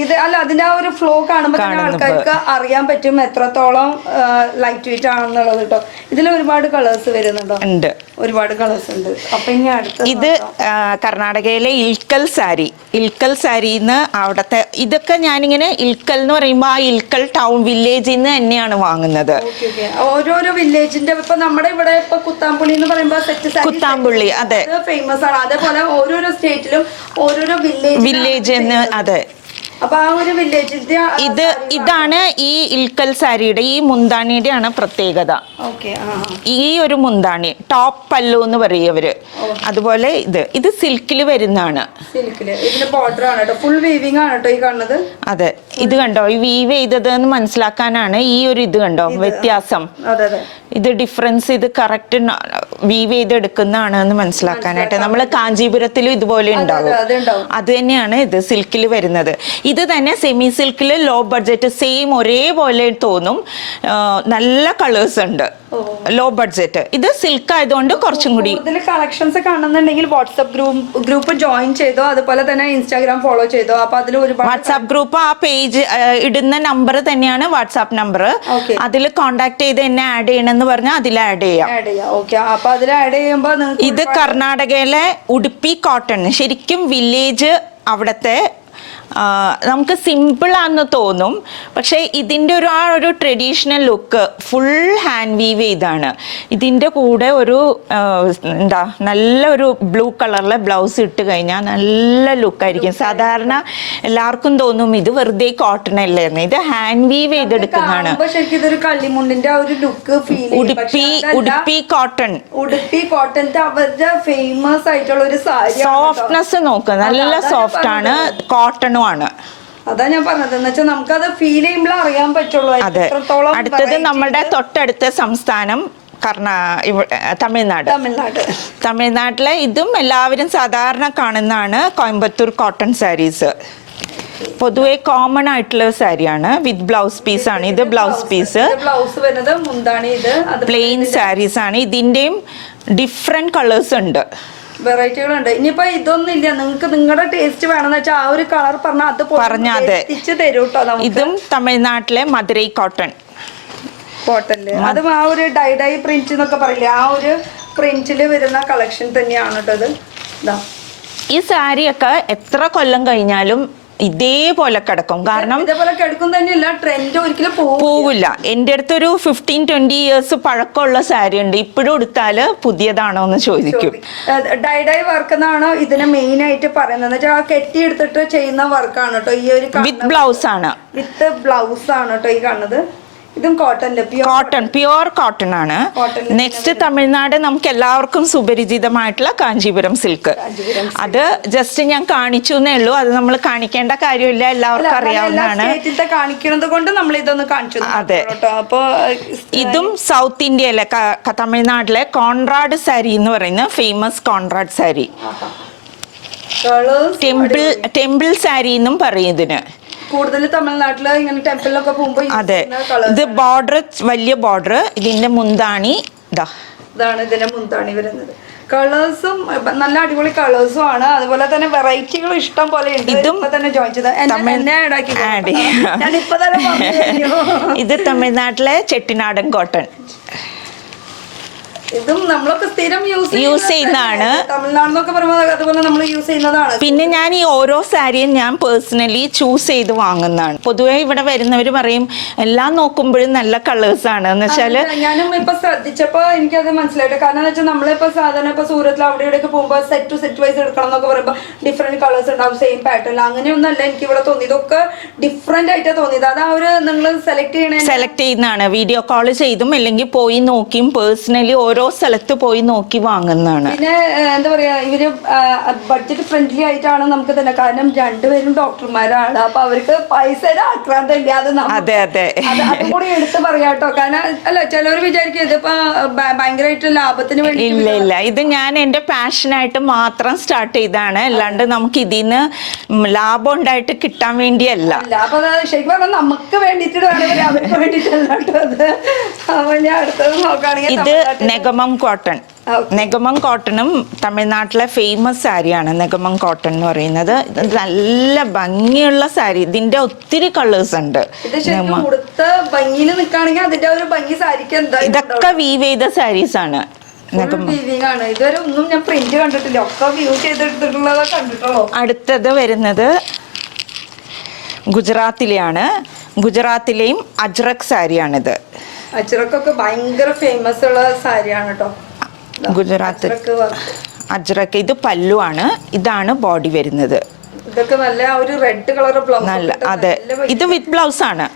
ഇത് അല്ല, അതിന്റെ ആ ഒരു ഫ്ലോ കാണുമ്പോൾ ആൾക്കാർക്ക് അറിയാൻ പറ്റും എത്രത്തോളം ലൈറ്റ് വെയിറ്റ് ആണെന്നുള്ളത് കേട്ടോ. ഇതിൽ ഒരുപാട് കളേഴ്സ് വരുന്നുണ്ടോ? ഉണ്ട്, ഒരുപാട് കളേഴ്സ് ഉണ്ട്. അപ്പൊ ഇനി അടുത്ത ഇത് കർണാടകയിലെ ഇൽക്കൽ സാരിന്ന് അവിടത്തെ. ഇതൊക്കെ ഞാനിങ്ങനെ ഇൽക്കൽ എന്ന് പറയുമ്പോ ആ ഇൽക്കൽ ടൗൺ വില്ലേജിൽ നിന്ന് തന്നെയാണ് വാങ്ങുന്നത്. ഓരോരോ വില്ലേജിന്റെ, ഇപ്പൊ നമ്മുടെ ഇവിടെ ഇപ്പൊ കുത്താമ്പുള്ളി എന്ന് പറയുമ്പോ കുത്താമ്പുള്ളി, അതെ, ഫേമസ് ആണ്. അതേപോലെ ഓരോരോ സ്റ്റേറ്റിലും ഓരോരോ വില്ലേജ്. അതെ, അപ്പൊ ആ ഒരു വില്ലേജിന്റെ ഇതാണ് ഈ ഇൽക്കൽ സാരിയുടെ ഈ മുന്താണിയുടെ ആണ് പ്രത്യേകത. ഈ ഒരു മുന്താണി ടോപ്പ് പല്ലു എന്ന് പറയും ഇവര്. അതുപോലെ ഇത് സിൽക്കില് വരുന്നതാണ്. ബോർഡർ ആണ്, ഫുൾ വീവിംഗ് ആണ് കേട്ടോ ഈ കാണുന്നത്. അതെ, ഇത് കണ്ടോ, ഈ വീവ് ചെയ്തത് എന്ന് മനസ്സിലാക്കാനാണ് ഈ ഒരു ഇത് കണ്ടോ വ്യത്യാസം. ഇത് ഡിഫറൻസ്, ഇത് കറക്റ്റ് വീവ് ചെയ്തെടുക്കുന്നതാണ് എന്ന് മനസ്സിലാക്കാനായിട്ട്. നമ്മൾ കാഞ്ചീപുരത്തിലും ഇതുപോലെ ഉണ്ടാവും. അത് തന്നെയാണ് ഇത് സിൽക്കിൽ വരുന്നത്. ഇത് തന്നെ സെമി സിൽക്കില് ലോ ബഡ്ജറ്റ് സെയിം ഒരേപോലെ തോന്നും. നല്ല കളേഴ്സ് ഉണ്ട്, ലോ ബഡ്ജറ്റ്. ഇത് സിൽക്ക് ആയതുകൊണ്ട് കുറച്ചും കൂടി കളക്ഷൻസ് കാണുന്നുണ്ടെങ്കിൽ വാട്സ്ആപ്പ് ഗ്രൂപ്പ് ജോയിൻ ചെയ്തോ, അതുപോലെ തന്നെ ഇൻസ്റ്റാഗ്രാം ഫോളോ ചെയ്തോ. അപ്പൊ അതിൽ ഒരുപാട് വാട്സ്ആപ്പ് ഗ്രൂപ്പ്, ആ പേജ് ഇടുന്ന നമ്പർ തന്നെയാണ് വാട്സ്ആപ്പ് നമ്പർ. അതിൽ കോണ്ടാക്ട് ചെയ്ത് എന്നെ ആഡ് ചെയ്യണമെന്ന് പറഞ്ഞാൽ അതിൽ ആഡ് ചെയ്യാം. അപ്പൊ അതിൽ ആഡ് ചെയ്യുമ്പോ ഇത് കർണാടകയിലെ ഉടുപ്പി കോട്ടൺ, ശരിക്കും വില്ലേജ് അവിടത്തെ. നമുക്ക് സിമ്പിളാന്ന് തോന്നും, പക്ഷേ ഇതിൻ്റെ ഒരു traditional look full hand weave ചെയ്താണ്. ഇതിൻ്റെ കൂടെ ഒരു നല്ലൊരു ബ്ലൂ കളറിലെ ബ്ലൗസ് ഇട്ട് കഴിഞ്ഞാൽ നല്ല ലുക്കായിരിക്കും. സാധാരണ എല്ലാവർക്കും തോന്നും ഇത് വെറുതെ കോട്ടൺ അല്ലേ എന്ന്. ഇത് ഹാൻഡ് വീവ് ചെയ്തെടുക്കുന്നതാണ്. ഉടുപ്പി കോട്ടൺ, അവരുടെ ഫേമസ് ആയിട്ടുള്ള ഒരു സാരി. സോഫ്റ്റ്നെസ് നോക്ക്, നല്ല സോഫ്റ്റ് ആണ്, കോട്ടണും ആണ്. അതാ ഞാൻ പറഞ്ഞത്, എന്ന് വെച്ചാൽ നമുക്കത് ഫീൽ ചെയ്യുമ്പോൾ അറിയാൻ പറ്റുള്ളൂ. അതെ, അടുത്തത് നമ്മുടെ തൊട്ടടുത്ത സംസ്ഥാനം തമിഴ്നാട്ടിലെ ഇതും എല്ലാവരും സാധാരണ കാണുന്നതാണ് കോയമ്പത്തൂർ കോട്ടൺ സാരീസ്. പൊതുവെ കോമൺ ആയിട്ടുള്ള സാരിയാണ്, വിത്ത് ബ്ലൗസ് പീസ് ആണ്. ഇത് ബ്ലൗസ് പീസ്, പ്ലെയിൻ സാരീസ് ആണ്. ഇതിന്റെയും ഡിഫറെന്റ് കളേഴ്സ് ഉണ്ട്, വെറൈറ്റികളുണ്ട്. ഇനിയിപ്പോ ഇതൊന്നും ഇല്ല, നിങ്ങൾക്ക് നിങ്ങളുടെ ടേസ്റ്റ് വേണമെന്ന് വെച്ചാൽ ആ ഒരു കളർ പറഞ്ഞാൽ തരൂ കേട്ടോ. ഇതും തമിഴ്നാട്ടിലെ മധുരൈ കോട്ടണില് അതും ആ ഒരു ഡൈ പ്രിന്റ് എന്നൊക്കെ പറയില്ലേ, ആ ഒരു പ്രിന്റില് വരുന്ന കളക്ഷൻ തന്നെയാണ് കേട്ടോ ഇത്. ഈ സാരിയൊക്കെ എത്ര കൊല്ലം കഴിഞ്ഞാലും ഇതേപോലെ കിടക്കും. കാരണം ട്രെൻഡ് ഒരിക്കലും പോകില്ല. എൻ്റെ അടുത്തൊരു 15-20 ഇയേഴ്സ് പഴക്കമുള്ള സാരി ഉണ്ട്, ഇപ്പോഴും എടുത്താല് പുതിയതാണോ എന്ന് ചോദിക്കും. ഡൈ വർക്ക് എന്നാണോ ഇതിന് മെയിൻ ആയിട്ട് പറയുന്നത്. കെട്ടിയെടുത്തിട്ട് ചെയ്യുന്ന വർക്കാണ് കേട്ടോ ഈ ഒരു. വിത്ത് ബ്ലൗസ് ആണ്, വിത്ത് ബ്ലൗസ് ആണ് കേട്ടോ ഈ കാണുന്നത്. ഇതും കോട്ടന്റെ പ്യുവർ കോട്ടൺ ആണ്. നെക്സ്റ്റ് തമിഴ്നാട് നമുക്ക് എല്ലാവർക്കും സുപരിചിതമായിട്ടുള്ള കാഞ്ചീപുരം സിൽക്ക്. അത് ജസ്റ്റ് ഞാൻ കാണിച്ചു എന്നേ ഉള്ളൂ, അത് നമ്മൾ കാണിക്കേണ്ട കാര്യമില്ല, എല്ലാവർക്കും അറിയാവുന്നതാണ്. കാണിക്കുന്നത് കൊണ്ട് നമ്മൾ ഇതൊന്ന് കാണിച്ചു. അതെ. അപ്പൊ ഇതും സൗത്ത് ഇന്ത്യയിലെ തമിഴ്നാട്ടിലെ കോൺറാഡ് സാരി എന്ന് പറയുന്ന ഫേമസ് കോൺറാഡ് സാരി. ടെമ്പിൾ സാരി എന്നും പറയും ഇതിന്. കൂടുതൽ തമിഴ്നാട്ടില് ഇങ്ങനെ ടെമ്പിളിലൊക്കെ പോകുമ്പോ. അതെ, ഇത് ബോർഡർ, വലിയ ബോർഡർ. ഇതിന്റെ മുന്താണി ഇതാണ് ഇതിന്റെ മുന്താണി വരുന്നത്. കളേഴ്സും നല്ല അടിപൊളി കളേഴ്സും ആണ്. അതുപോലെ തന്നെ വെറൈറ്റികളും ഇഷ്ടം പോലെ ഉണ്ട്. ഇതും തന്നെ ജോയിൻ ചെയ്ത ഇത് തമിഴ്നാട്ടിലെ ചെട്ടിനാടൻ കോട്ടൺ. ഇതും നമ്മളൊക്കെ സ്ഥിരം യൂസ് ചെയ്യുന്നതാണ്. തമിഴ്നാടെന്നൊക്കെ പറയുമ്പോൾ അതുപോലെ നമ്മൾ യൂസ് ചെയ്യുന്നതാണ്. പിന്നെ ഞാൻ ഈ ഓരോ സാരിയും ഞാൻ പേഴ്സണലി ചൂസ് ചെയ്ത് വാങ്ങുന്നതാണ്. പൊതുവെ ഇവിടെ വരുന്നവർ പറയും എല്ലാം നോക്കുമ്പോഴും നല്ല കളേഴ്സ് ആണ് എന്ന് വെച്ചാല്. ഞാനും ഇപ്പൊ ശ്രദ്ധിച്ചപ്പോ എനിക്കത് മനസ്സിലായിട്ട്. കാരണം എന്ന് വെച്ചാൽ നമ്മളിപ്പോ സാധാരണ ഇപ്പൊ സൂരത്തിൽ അവിടെ ഇവിടെയൊക്കെ പോകുമ്പോൾ സെറ്റ് വൈസ് എടുക്കണം എന്നൊക്കെ പറയുമ്പോൾ ഡിഫറെന്റ് കളേഴ്സ് ഉണ്ടാവും, സെയിം പാറ്റേൺ. അങ്ങനെയൊന്നല്ല എനിക്ക് ഇവിടെ തോന്നി. ഇതൊക്കെ ഡിഫറെന്റ് ആയിട്ടാ തോന്നിയത്. അത് നിങ്ങൾ സെലക്ട് ചെയ്യുന്നതാണ്. വീഡിയോ കോൾ ചെയ്തും അല്ലെങ്കിൽ പോയി നോക്കിയും പേഴ്സണലി ഓരോ സ്ഥലത്ത് പോയി നോക്കി വാങ്ങുന്നതാണ്. പിന്നെ എന്താ പറയാ, ഇവര് ബഡ്ജറ്റ് ഫ്രണ്ട്ലി ആയിട്ടാണ് നമുക്ക് തന്നെ. കാരണം രണ്ടുപേരും ഡോക്ടർമാരാണ്. അപ്പൊ അവർക്ക് പൈസ ആക്രാന്തം ഇല്ല. അത് അതും കൂടി എടുത്ത് പറയാട്ടോ. കാരണം അല്ല, ചിലവർ വിചാരിക്കും ഇതിപ്പോ ഭയങ്കരമായിട്ട് ലാഭത്തിന് വേണ്ടി. ഇല്ല, ഇത് ഞാൻ എന്റെ പാഷനായിട്ട് മാത്രം സ്റ്റാർട്ട് ചെയ്താണ്. അല്ലാണ്ട് നമുക്ക് ഇതിന്ന് ലാഭം ഉണ്ടായിട്ട് കിട്ടാൻ വേണ്ടിയല്ല. അപ്പൊ ശരിക്കും പറഞ്ഞാൽ നമുക്ക് വേണ്ടിട്ട് അവർക്ക് വേണ്ടിട്ടല്ല കേട്ടോ അത്. അപ്പൊ ഞാൻ അടുത്തത് നോക്കുകയാണെങ്കിൽ ഇത് നെഗമം കോട്ടൺ. നെഗമം കോട്ടണും തമിഴ്നാട്ടിലെ ഫേമസ് സാരിയാണ് നെഗമം കോട്ടൺ എന്ന് പറയുന്നത്. ഇത് നല്ല ഭംഗിയുള്ള സാരി. ഇതിന്റെ ഒത്തിരി കളേഴ്സ് ഉണ്ട്. ഇതൊക്കെ വീവ് ചെയ്ത സാരീസ് ആണ്. ഇതുവരെ ഒന്നും ഞാൻ പ്രിന്റ് കണ്ടിട്ടില്ല, ഒക്കെ വ്യൂ ചെയ്തെടുത്തിട്ടുള്ളതാ കണ്ടിട്ടുള്ളൂ. അടുത്തത് വരുന്നത് ഗുജറാത്തിലെയാണ്. ഗുജറാത്തിലെയും അജ്രക് സാരിയാണിത്. അജ്രക്കൊക്കെ ഭയങ്കര ഫേമസ് ഉള്ള സാരിയാണ് കേട്ടോ. ഗുജറാത്ത് അജ്രക്. ഇത് പല്ലുവാണ്, ഇതാണ് ബോഡി വരുന്നത്. ഇതൊക്കെ നല്ല ഒരു റെഡ് കളർ ബ്ലൗസ്. നല്ല, അതെ. ഇത് വിത്ത് ബ്ലൗസ് ആണ്.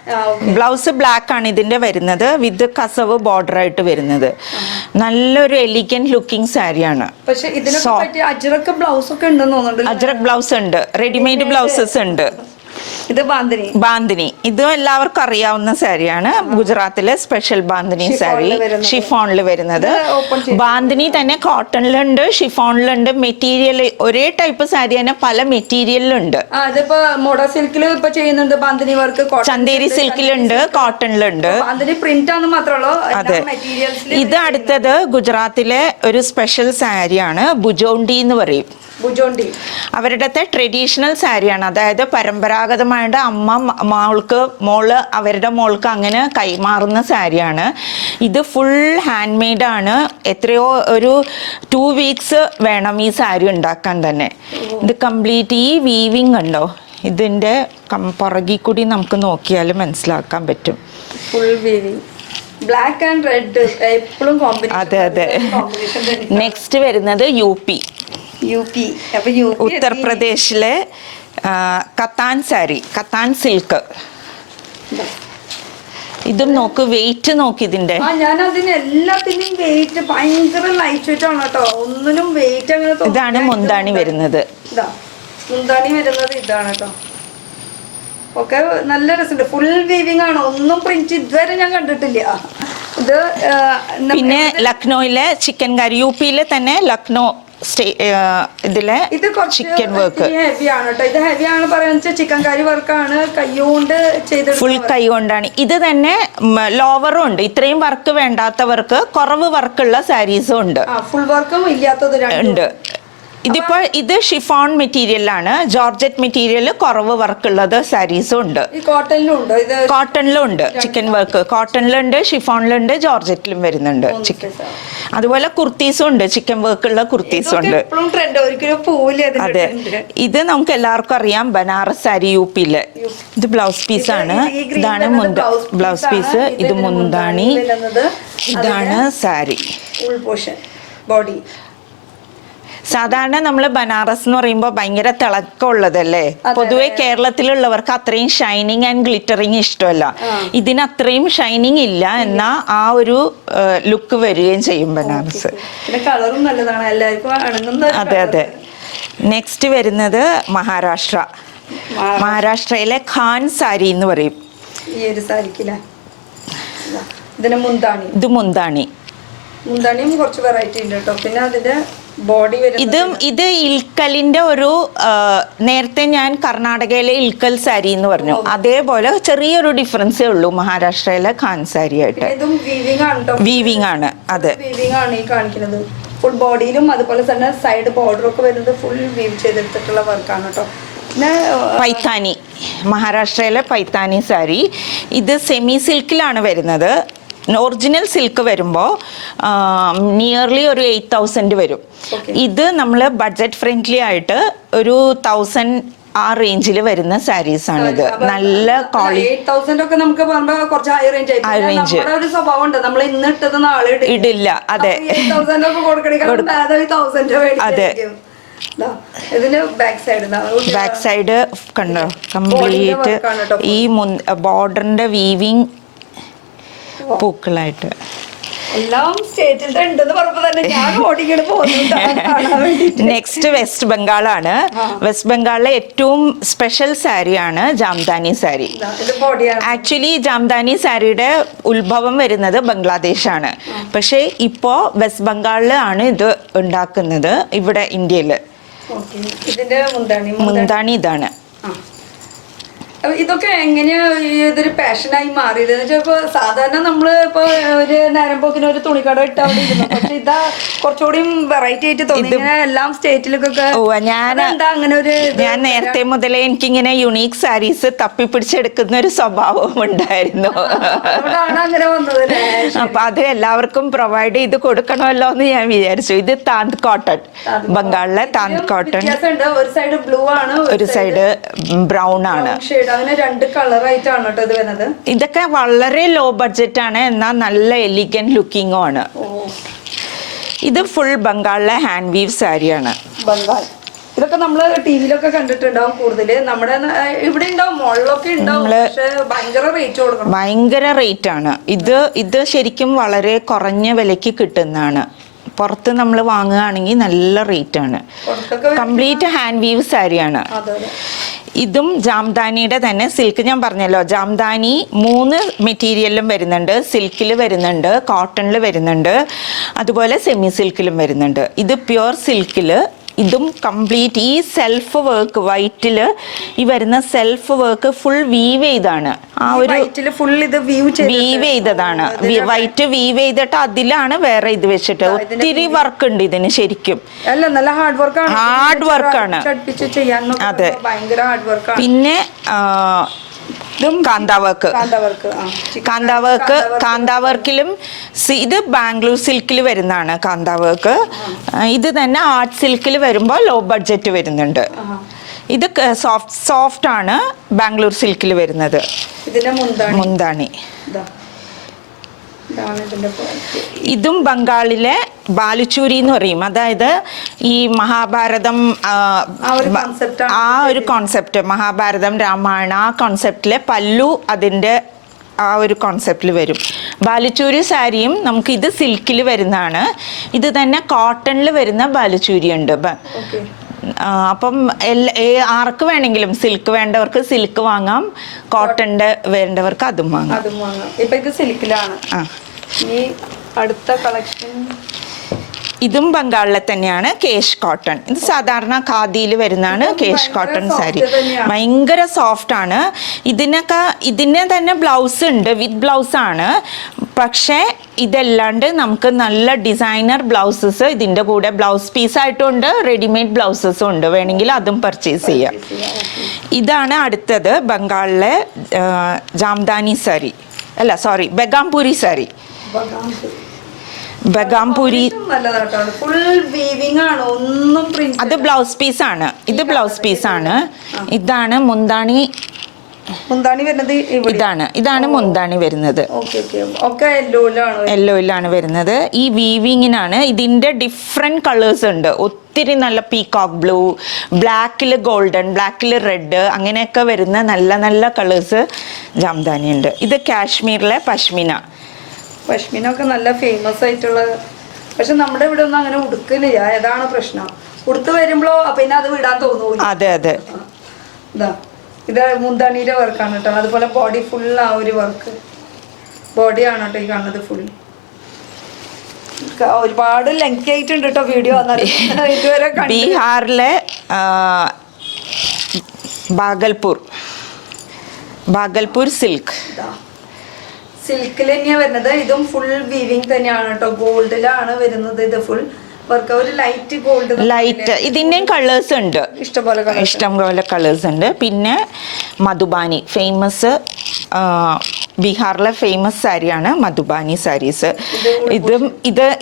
ബ്ലൗസ് ബ്ലാക്ക് ആണ് ഇതിന്റെ വരുന്നത്, വിത്ത് കസവ് ബോർഡർ ആയിട്ട് വരുന്നത്. നല്ലൊരു എലിഗന്റ് ലുക്കിംഗ് സാരിയാണ്. പക്ഷെ ഇതിനൊക്കെ അജ്രക്ക് ബ്ലൗസ് ഒക്കെ ഉണ്ടെന്ന് തോന്നുന്നുണ്ട്. അജ്രക് ബ്ലൗസ് ഉണ്ട്, റെഡിമെയ്ഡ് ബ്ലൗസസ് ഉണ്ട്. ഇത് ബാന്തിനി. ഇതും എല്ലാവർക്കും അറിയാവുന്ന സാരിയാണ്. ഗുജറാത്തിലെ സ്പെഷ്യൽ ബാന്തിനി സാരി, ഷിഫോണിൽ വരുന്നത്. ബാന്തിനി തന്നെ കോട്ടണിലുണ്ട്, ഷിഫോണിലുണ്ട്. മെറ്റീരിയൽ ഒരേ ടൈപ്പ് സാരി തന്നെ പല മെറ്റീരിയലിലുണ്ട്. ചന്തേരി സിൽക്കിലുണ്ട്, കോട്ടണിലുണ്ട്. അതെ. ഇത് അടുത്തത് ഗുജറാത്തിലെ ഒരു സ്പെഷ്യൽ സാരിയാണ്, ബുജോണ്ടി എന്ന് പറയും. അവരുടെ ട്രഡീഷണൽ സാരിയാണ്. അതായത് പരമ്പരാഗതമായിട്ട് മോള് അവരുടെ മോൾക്ക് അങ്ങനെ കൈമാറുന്ന സാരിയാണ്. ഇത് ഫുൾ ഹാൻഡ് മെയ്ഡ് ആണ്. എത്രയോ ഒരു 2 വീക്സ് വേണം ഈ സാരി ഉണ്ടാക്കാൻ തന്നെ. ഇത് കംപ്ലീറ്റ് ഈ വീവിങ് ഉണ്ടോ, ഇതിന്റെ പുറകിൽ കൂടി നമുക്ക് നോക്കിയാൽ മനസ്സിലാക്കാൻ പറ്റും. Full weaving, black and red എപ്പോഴും കോമ്പിനേഷൻ. അതെ. നെക്സ്റ്റ് വരുന്നത് യു പി. ഉത്തർപ്രദേശിലെ കത്താൻ സാരി, കത്താൻ സിൽക്ക്. ഇതും നോക്ക്, വെയിറ്റ് നോക്ക് ഇതിന്റെ. ഞാൻ അതിന് എല്ലാത്തിനും വെയിറ്റ് ഭയങ്കര ലൈറ്റ് വെയിറ്റ് ആണ് കേട്ടോ. ഒന്നിനും വെയിറ്റ് അങ്ങനെ. ഇതാണ് മുന്താണി വരുന്നത്. മുന്താണി വരുന്നത് ഇതാണ് കേട്ടോ. ഒക്കെ നല്ല രസമുണ്ട്. ഫുൾ വീവിംഗ് ആണ്. ഒന്നും പ്രിന്റ് ഇതുവരെ ഞാൻ കണ്ടിട്ടില്ല. ഇത് പിന്നെ ലക്നോയിലെ ചിക്കൻ കറി, യു പിയിലെ തന്നെ ലക്നോ ഇതിലെ ചിക്കൻ വർക്ക്. ഇത് ഹെവി ആണ് പറയുന്നത്. ചിക്കൻ കറി വർക്കാണ്, കൈകൊണ്ട് ചെയ്ത് ഫുൾ കൈ കൊണ്ടാണ്. ഇത് തന്നെ ലോവറും ഉണ്ട്. ഇത്രയും വർക്ക് വേണ്ടാത്തവർക്ക് കുറവ് വർക്കുള്ള സാരീസും ഉണ്ട്, ഫുൾ വർക്കും ഇല്ലാത്തത് ഉണ്ട്. ഇത് ഷിഫോൺ മെറ്റീരിയലാണ്, ജോർജറ്റ് മെറ്റീരിയൽ, കുറവ് വർക്കുള്ളത് സാരീസും ഉണ്ട്. കോട്ടണിലും ഉണ്ട് ചിക്കൻ വർക്ക്. കോട്ടണിലുണ്ട്, ഷിഫോണിലുണ്ട്, ജോർജറ്റിലും വരുന്നുണ്ട് ചിക്കൻ. അതുപോലെ കുർത്തീസും ഉണ്ട്, ചിക്കൻ വർക്കുള്ള കുർത്തീസും ഉണ്ട്. അതെ. ഇത് നമുക്ക് എല്ലാവർക്കും അറിയാം, ബനാറസ് സാരി യു പിയിലെ. ഇത് ബ്ലൗസ് പീസാണ്. ഇതാണ് ബ്ലൗസ് പീസ്. ഇത് മുന്താണി, ഇതാണ് സാരി. ബോഡി സാധാരണ നമ്മൾ ബനാറസ് എന്ന് പറയുമ്പോൾ ഭയങ്കര തിളക്കമുള്ളതല്ലേ. പൊതുവെ കേരളത്തിലുള്ളവർക്ക് അത്രയും ഷൈനിങ് ആൻഡ് ഗ്ലിറ്ററിങ് ഇഷ്ടമല്ല. ഇതിന് അത്രയും ഷൈനിങ് ഇല്ല, എന്നാൽ ആ ഒരു ലുക്ക് വരികയും ചെയ്യും ബനാറസ്. കളറും നല്ലതാണ്, എല്ലാവർക്കും. അതെ അതെ. നെക്സ്റ്റ് വരുന്നത് മഹാരാഷ്ട്ര. മഹാരാഷ്ട്രയിലെ ഖാൻ സാരി എന്ന് പറയും. ഈ ഒരു സാരിക്കില്ലേ, ഇതിന് മുന്താണി. ഇത് മുന്താണി. മുന്താണിയും കുറച്ച് വെറൈറ്റി ഉണ്ട് കേട്ടോ. പിന്നെ അതിന്റെ ബോഡി ഇത് ഇൽക്കലിന്റെ ഒരു നേരത്തെ ഞാൻ കർണാടകയിലെ ഇൽക്കൽ സാരി എന്ന് പറഞ്ഞു, അതേപോലെ ചെറിയൊരു ഡിഫറൻസേ ഉള്ളൂ മഹാരാഷ്ട്രയിലെ ഖാൻ സാരി ആയിട്ട്. ഇതും വീവിംഗ് ആണ് കേട്ടോ. വീവിംഗ് ആണ്. അതെ, വീവിംഗ് ആണ് ഈ കാണിക്കുന്നത്. ഫുൾ ബോഡിയിലും അതുപോലെ തന്നെ സൈഡ് ബോർഡറും ഒക്കെ വരുന്നത് ഫുൾ വീവ് ചെയ്തെടുത്തിട്ടുള്ള വർക്കാണ് കേട്ടോ. പിന്നെ പൈത്താനി, മഹാരാഷ്ട്രയിലെ പൈത്താനി സാരി. ഇത് സെമി സിൽക്കിലാണ് വരുന്നത്. ഒറിജിനൽ സിൽക്ക് വരുമ്പോൾ നിയർലി ഒരു 8,000 വരും. ഇത് നമ്മൾ ബഡ്ജറ്റ് ഫ്രണ്ട്ലി ആയിട്ട് ഒരു 1,000 ആ റേഞ്ചിൽ വരുന്ന സാരീസ് ആണിത്. നല്ല ക്വാളിറ്റി. 8,000 ഒക്കെ നമുക്ക് പറയുമ്പോൾ കുറച്ച് ഹൈ റേഞ്ച് ആയി. നമ്മുടെ ഒരു സ്വഭാവം ഉണ്ട്, നമ്മൾ ഇന്ന് ഇട്ടത് നാളെ ഇടില്ല. അതെ, 8,000 ഒക്കെ കൊടുക്കണേ. അതെ. ഇതിന്റെ ബാക്ക് സൈഡ് കണ്ടോ, കംപ്ലീറ്റ് ഈ ബോർഡറിന്റെ വീവിങ് പൂക്കളായിട്ട്. എല്ലാം സ്റ്റേറ്റിൽ ഉണ്ടെന്ന് പറഞ്ഞപ്പോൾ തന്നെ ഞാൻ ഓടിക്കണ പോകുന്നുണ്ട്. Next west ബംഗാളാണ്. വെസ്റ്റ് ബംഗാളിലെ ഏറ്റവും സ്പെഷ്യൽ സാരിയാണ് ജാംദാനി സാരി. ആക്ച്വലി ജാംദാനി സാരിയുടെ ഉത്ഭവം വരുന്നത് ബംഗ്ലാദേശാണ്, പക്ഷേ ഇപ്പോൾ വെസ്റ്റ് ബംഗാളിലാണ് ഇത് ഉണ്ടാക്കുന്നത്, ഇവിടെ ഇന്ത്യയിൽ. ഇതിന്റെ മുന്താണി ഇതാണ്. ഇതൊക്കെ എങ്ങനെയാ ഇതൊരു പാഷനായി മാറിയത്? ഇപ്പൊ സാധാരണ നമ്മള് ഇപ്പൊ ഒരു നേരമ്പോക്കിന് ഒരു തുണിക്കട ഇട്ട് അവിടെ ഇരുന്നു, പക്ഷെ ഇതാ കുറച്ചുകൂടി വെറൈറ്റി ആയിട്ട് തോന്നി. എല്ലാം സ്റ്റേറ്റിലൊക്കെ ഞാൻ നേരത്തെ മുതലേ എനിക്കിങ്ങനെ യുണീക്ക് സാരീസ് തപ്പിപ്പിടിച്ചെടുക്കുന്ന ഒരു സ്വഭാവം ഉണ്ടായിരുന്നു. അങ്ങനെ വന്നത്. അപ്പൊ അത് എല്ലാവർക്കും പ്രൊവൈഡ് ചെയ്ത് കൊടുക്കണമല്ലോ എന്ന് ഞാൻ വിചാരിച്ചു. ഇത് താന്ത് കോട്ടൺ, ബംഗാളിലെ താന്ത് കോട്ടൺ. ഒരു സൈഡ് ബ്ലൂ ആണ്, ഒരു സൈഡ് ബ്രൗൺ ആണ്. അങ്ങനെ രണ്ട് കളറായിട്ടാണ് കേട്ടോ ഇത് വരുന്നത്. ഇതൊക്കെ വളരെ ലോ ബഡ്ജറ്റ് ആണ്, എന്നാൽ നല്ല എലിഗന്റ് ലുക്കിംഗും ആണ്. ഇത് ഫുൾ ബംഗാളിലെ ഹാൻഡ് വീവ് സാരിയാണ്. ബംഗാൾ ഇതൊക്കെ നമ്മള് ടിവിയിലൊക്കെ കണ്ടിട്ടുണ്ടാവും. കൂടുതല് നമ്മുടെ ഇവിടെ ഉണ്ടാവും, മോളിലൊക്കെ ഉണ്ടാവും, പക്ഷെ ഭയങ്കര റേറ്റ് കൊടുക്കണം. ഭയങ്കര റേറ്റ് ആണ്. ഇത് ശരിക്കും വളരെ കുറഞ്ഞ വിലക്ക് കിട്ടുന്നതാണ്. പുറത്ത് നമ്മൾ വാങ്ങുകയാണെങ്കിൽ നല്ല റേറ്റ് ആണ്. കംപ്ലീറ്റ് ഹാൻഡ് വീവ് സാരിയാണ്. ഇതും ജാംദാനിയുടെ തന്നെ സിൽക്ക്. ഞാൻ പറഞ്ഞല്ലോ, ജാംദാനി 3 മെറ്റീരിയലിലും വരുന്നുണ്ട്. സിൽക്കിൽ വരുന്നുണ്ട്, കോട്ടണിൽ വരുന്നുണ്ട്, അതുപോലെ സെമി സിൽക്കിലും വരുന്നുണ്ട്. ഇത് പ്യുവർ സിൽക്കിൽ. ഇതും കംപ്ലീറ്റ് ഈ സെൽഫ് വർക്ക് വൈറ്റിൽ ഈ വരുന്ന സെൽഫ് വർക്ക് ഫുൾ വീവ് ചെയ്താണ്. ആ ഒരു ഫുൾ ഇത് വീവ് ചെയ്തതാണ്. വൈറ്റ് വീവ് ചെയ്തിട്ട് അതിലാണ് വേറെ ഇത് വെച്ചിട്ട് ഒത്തിരി വർക്ക് ഉണ്ട് ഇതിന്. ശരിക്കും നല്ല ഹാർഡ് വർക്കാണ്. അതെ, പിന്നെ കാന്താവർക്കിലും ഇത് ബാംഗ്ലൂർ സിൽക്കിൽ വരുന്നതാണ് കാന്താവർക്ക്. ഇത് തന്നെ ആർട്ട് സിൽക്കിൽ വരുമ്പോൾ ലോ ബഡ്ജറ്റ് വരുന്നുണ്ട്. ഇത് സോഫ്റ്റ് ആണ് ബാംഗ്ലൂർ സിൽക്കിൽ വരുന്നത്. മുന്താണി. ഇതും ബംഗാളിലെ ബാലുച്ചൂരി എന്ന് പറയും. അതായത് ഈ മഹാഭാരതം, ആ ഒരു കോൺസെപ്റ്റ്, മഹാഭാരതം, രാമായണ, ആ കോൺസെപ്റ്റിലെ പല്ലു അതിൻ്റെ ആ ഒരു കോൺസെപ്റ്റിൽ വരും. ബാലുച്ചൂരി സാരിയും നമുക്ക് ഇത് സിൽക്കിൽ വരുന്നതാണ്. ഇത് തന്നെ കോട്ടണിൽ വരുന്ന ബാലുച്ചൂരി ഉണ്ട്. അപ്പം ആർക്ക് വേണമെങ്കിലും, സിൽക്ക് വേണ്ടവർക്ക് സിൽക്ക് വാങ്ങാം, കോട്ടൻ്റെ വേണ്ടവർക്ക് അതും വാങ്ങാം. ഇപ്പൊ ഇത് സിൽക്കിലാണ്. ഈ അടുത്ത കളക്ഷൻ ഇതും ബംഗാളിലെ തന്നെയാണ്, കേഷ് കോട്ടൺ. ഇത് സാധാരണ ഖാദിയിൽ വരുന്നതാണ് കേഷ് കോട്ടൺ സാരി. ഭയങ്കര സോഫ്റ്റ് ആണ്. ഇതിന് തന്നെ ബ്ലൗസ് ഉണ്ട്, വിത്ത് ബ്ലൗസ് ആണ്. പക്ഷേ ഇതല്ലാണ്ട് നമുക്ക് നല്ല ഡിസൈനർ ബ്ലൗസസ് ഇതിൻ്റെ കൂടെ ബ്ലൗസ് പീസായിട്ടും ഉണ്ട്, റെഡിമെയ്ഡ് ബ്ലൗസസും ഉണ്ട്. വേണമെങ്കിൽ അതും പർച്ചേസ് ചെയ്യാം. ഇതാണ് അടുത്തത്, ബംഗാളിലെ ജാംദാനി സാരി, അല്ല സോറി, ബഗാംപൂരി സാരി. ബഗാംപൂരി അത് ബ്ലൗസ് പീസാണ്. ഇത് ബ്ലൗസ് പീസാണ്. ഇതാണ് മുന്താണി. മുന്താണി വരുന്നത് ഇതാണ് മുന്താണി വരുന്നത്. ഓക്കെ ഓക്കെ ഒക്കെ യെല്ലോയിലാണ് യെല്ലോയിലാണ് വരുന്നത്. ഈ വീവിങ്ങിനാണ് ഇതിൻ്റെ ഡിഫറെൻറ്റ് കളേഴ്സ് ഉണ്ട്. ഒത്തിരി നല്ല പീകോക്ക് ബ്ലൂ, ബ്ലാക്കിൽ ഗോൾഡൻ, ബ്ലാക്കിൽ റെഡ്, അങ്ങനെയൊക്കെ വരുന്ന നല്ല നല്ല കളേഴ്സ് ജാംദാനി ഉണ്ട്. ഇത് കാശ്മീരിലെ പശ്മിന ഒക്കെ നല്ല ഫേമസ് ആയിട്ടുള്ള. പക്ഷെ നമ്മുടെ ഇവിടെ ഒന്നും അങ്ങനെ ഉടുക്കില്ല, ഏതാണ് പ്രശ്നം. ഉടുത്ത് വരുമ്പോഴോ പിന്നെ അത് വിടാൻ തോന്നൂല. അതെ അതെ. ഇതാ ഇത് മുന്താണിയുടെ വർക്കാണ് കേട്ടോ. അതുപോലെ ബോഡി ഫുൾ ആ ഒരു വർക്ക് ബോഡിയാണ് കേട്ടോ ഈ കാണുന്നത് ഫുൾ. ഒരുപാട് ലെങ്തി ആയിട്ടുണ്ട് കേട്ടോ വീഡിയോ. ഇതുവരെ ബീഹാറിലെ ഭാഗൽപൂർ സിൽക്കിൽ തന്നെയാണ് വരുന്നത്. ഇതും ഫുൾ വീവിങ് തന്നെയാണ് കേട്ടോ. ഗോൾഡിലാണ് വരുന്നത്. ഇത് ഫുൾ വർക്ക് ഒരു ലൈറ്റ് ഗോൾഡ്. ഇതിൻ്റെയും കളേഴ്സ് ഉണ്ട്, ഇഷ്ടംപോലെ കളേഴ്സ് ഉണ്ട്. പിന്നെ മധുബാനി ഫേമസ്, ബീഹാറിലെ ഫേമസ് സാരിയാണ് മധുബാനി സാരീസ്.